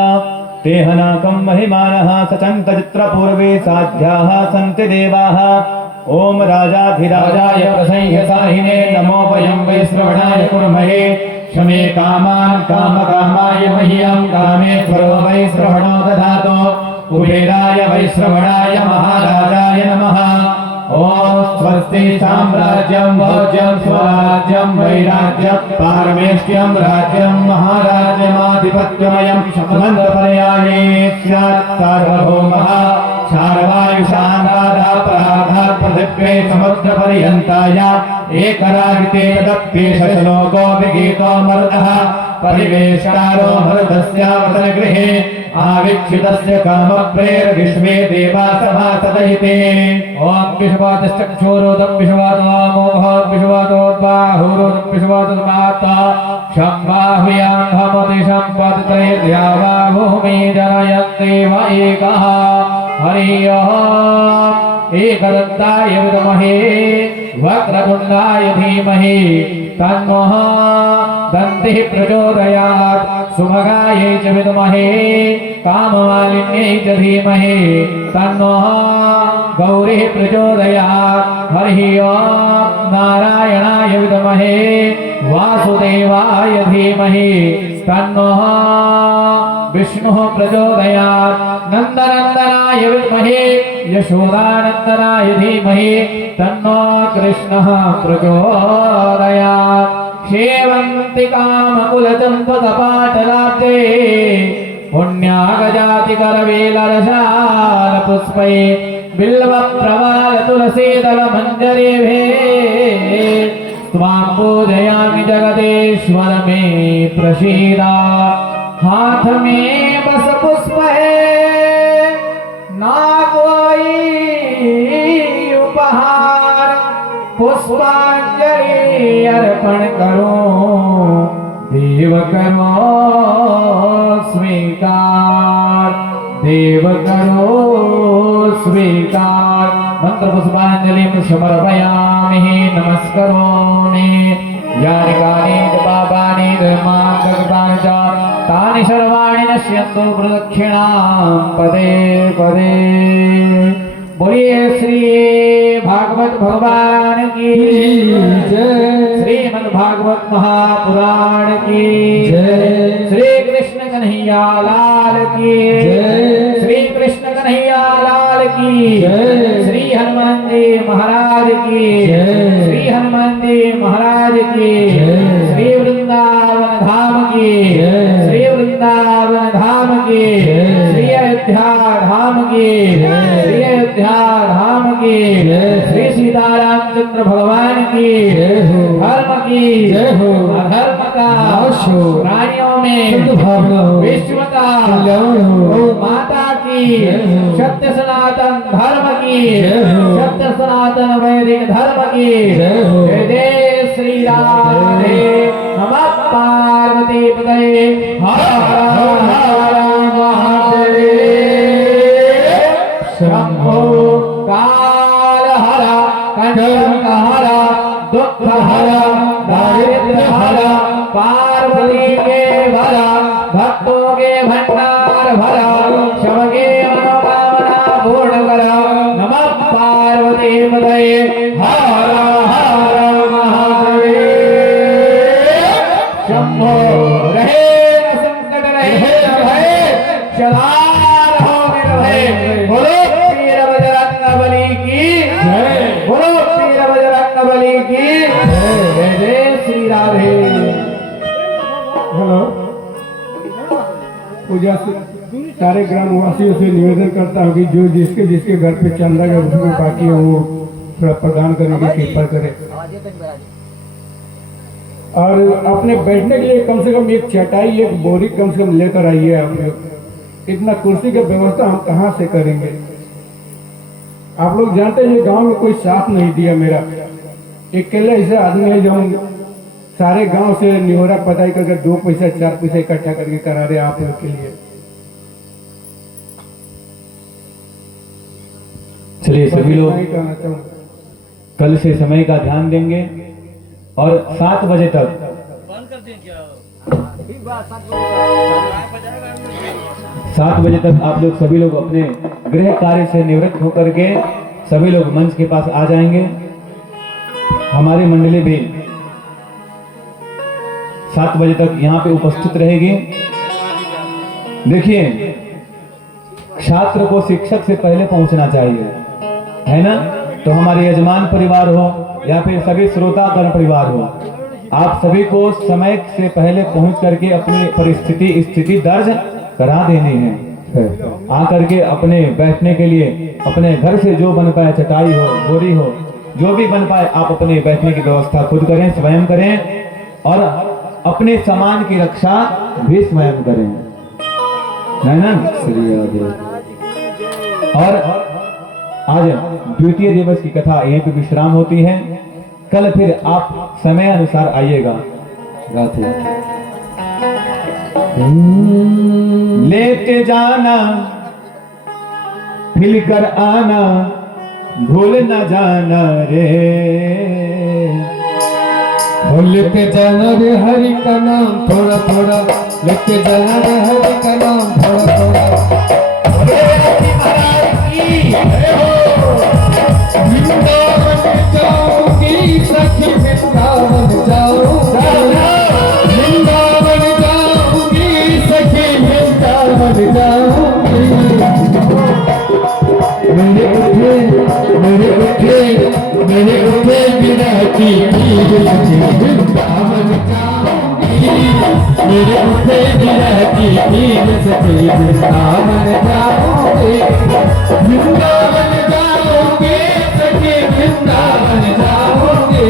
तेहनाकं महिमानः सचन्त चित्रपूर्वे साध्याः सन्ति देवाः। ओम राजाधिराजाय प्रसह्यसाहिने नमोऽयं वै श्रवणाय कुर्महे क्षमे कामान् कामकामाय मह्यं कामेश्वरो वै श्रवणो दधातु कुबेराय वै श्रवणाय महाराजाय नमः। ओम स्वस्ति साम्राज्यं भोज्यं स्वराज्यं वैराज्यं पारमेष्ट्यं राज्यं महाराज्यमाधिपत्यमयं समन्तपर्याये स्यात् सार्वभौमः शार्वायुषानादा पराधात् पृथिव्यै समुद्रपर्यन्ताय एकराजिते तदप्येष श्लोको विगीतो मरुतः परिवेष्टारो मरुतस्यावतनगृहे आविक्षितस्य कामप्रेर विश्वे देवा सभासदयिते। ओम विश्वातश्चक्षुरोदं विश्वातोमोघोत् विश्वातोद्बाहुरोदं विश्वातोन्माता शम्बाहुयान्हमतिशं पदत्रयद्यावा भूमि जनयन्ति व एकः हरि ओम एकदन्ताय विद्महे वक्रतुण्डाय धीमहि तन्नो दन्तिः प्रचोदयात् सुभगायै च विद्महे काममालिन्यै च धीमहि तन्नो गौरीः प्रचोदयात् हरि ओम नारायणाय विद्महे वासुदेवाय धीमहि तन्नो विष्णुः प्रचोदयात् नन्दनन्दनाय विद्महे यशोदानन्दनाय धीमहि तन्नो कृष्णः प्रचोदयात् सेवन्ति कामकुलचम्पकपाटलाब्जे पुण्यागजातिकरवेलरसालपुष्पै बिल्वप्रवालतुलसीदलमञ्जरीभिः त्वां पूजयामि जगदीश्वर मे प्रसीदा हाथ में बस पुष्प है ना कोई उपहार पुष्पांजलि अर्पण करो देव करो स्वीकार देव करो स्वीकार मंत्र पुष्पांजलि समर्पयामि नमस्करोमि यानि कानि पापानि धर्मान् च तानि सर्वाणि नश्यन्तु प्रदक्षिणां पदे पदे। बोलिए श्री भागवत भगवान की जय। श्रीमद् भागवत महापुराण की जय। श्री कृष्ण कन्हैया लाल की जय। श्री कृष्ण कन्हैया लाल की जय। श्री हनुमान जी महाराज की जय। श्री हनुमान जी महाराज की जय। श्री वृंदावन धाम की जय। श्री वृंदावन धाम की जय। श्री अयोध्या धाम की जय। श्री अयोध्या धाम की जय। श्री सीतारामचंद्र भगवान की जय हो। धर्म की जय हो। अधर्म का नाश हो। प्राणियों में सद्भावना हो। विश्व का कल्याण हो। गौ माता की जय हो। सत्य सनातन धर्म की जय हो। सत्य सनातन वैदिक धर्म की जय हो। जय जय श्री राधे नमः पार्वती पतये हर हर महादेव शंभो काल हर कंचन हर दुख हर दारिद्र हर पार्वती के भर भक्तों के भंडार भर सबके मनोकामना पूर्ण कर नमः पार्वती पतये हर हर महादेव शंभो रहे न संकट रहे न भय सदा रहो निर्भय बोलो पीर बजरंगबली की जय बोलो पीर बजरंगबली की जय जय श्री राधे। हेलो पूजा से सारे ग्रामवासियों से निवेदन करता हूँ कि जो जिसके जिसके घर पे चंदा का उसमें बाकी है वो थोड़ा प्रदान करने की कृपा करे और अपने बैठने के लिए कम से कम एक चटाई एक बोरी कम से कम लेकर आइए आप लोग। इतना कुर्सी की व्यवस्था हम कहाँ से करेंगे। आप लोग जानते हैं गांव में कोई साथ नहीं दिया मेरा अकेला ऐसा आदमी है जो हम सारे गांव से निहोरा पताई करके 2 पैसा 4 पैसा इकट्ठा करके करा रहे आप लोग के लिए। चलिए सभी लोग नहीं कहना चाहूँ कल से समय का ध्यान देंगे और 7 बजे तक बंद कर दें क्या? 7 बजे तक आप लोग सभी लोग अपने गृह कार्य से निवृत्त होकर के सभी लोग मंच के पास आ जाएंगे। हमारी मंडली भी 7 बजे तक यहाँ पे उपस्थित रहेगी। देखिए छात्र को शिक्षक से पहले पहुंचना चाहिए, है ना। तो हमारे यजमान परिवार हो या फिर सभी श्रोता गण परिवार हो, आप सभी को समय से पहले पहुंच करके अपनी परिस्थिति स्थिति दर्ज करा देनी है। आकर के अपने बैठने के लिए अपने घर से जो बन पाए, चटाई हो बोरी हो जो भी बन पाए, आप अपने बैठने की व्यवस्था खुद करें, स्वयं करें और अपने सामान की रक्षा भी स्वयं करें, है ना। और आज द्वितीय दिवस की कथा यहीं पे विश्राम होती है। कल फिर आप समय अनुसार आइएगा। राधे लेते जाना फिल कर आना भूल न जाना रे। हो लेते जाना रे हरि का नाम थोड़ा थोड़ा, लेते जाना रे हरि का नाम थोड़ा थोड़ा। वृंदावन जाऊंगी सखी वृंदावन जाऊंगी, वृंदावन जाऊंगी सखी वृंदावन जाऊंगी। मेरे उठे मेरे उठे मेरे उठे बिना की वृंदावन जाऊंगी, मेरे उठे बिना की सखी वृंदावन जाऊंगी, वृंदावन जाऊंगी सखी वृंदावन जाऊंगी,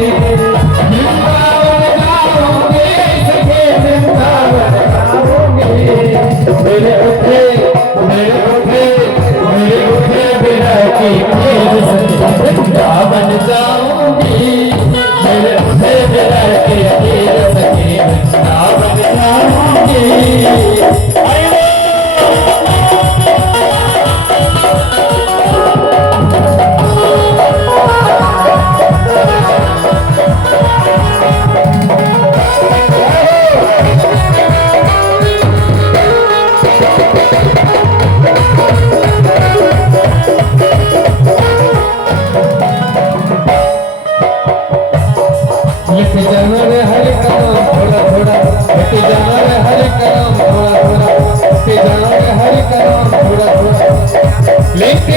वृंदावन जाऊंगी सखी वृंदावन जाऊंगी। मेरे उठे मेरे उठे मेरे उठे बिना की वृंदावन जाऊंगी, मेरे उठे बिना की सखी वृंदावन जाऊंगी। लेते जाना रे हरि का नाम थोड़ा थोड़ा, लेते जाना रे हरि का नाम थोड़ा थोड़ा, लेते जाना रे हरि का नाम थोड़ा थोड़ा, लेते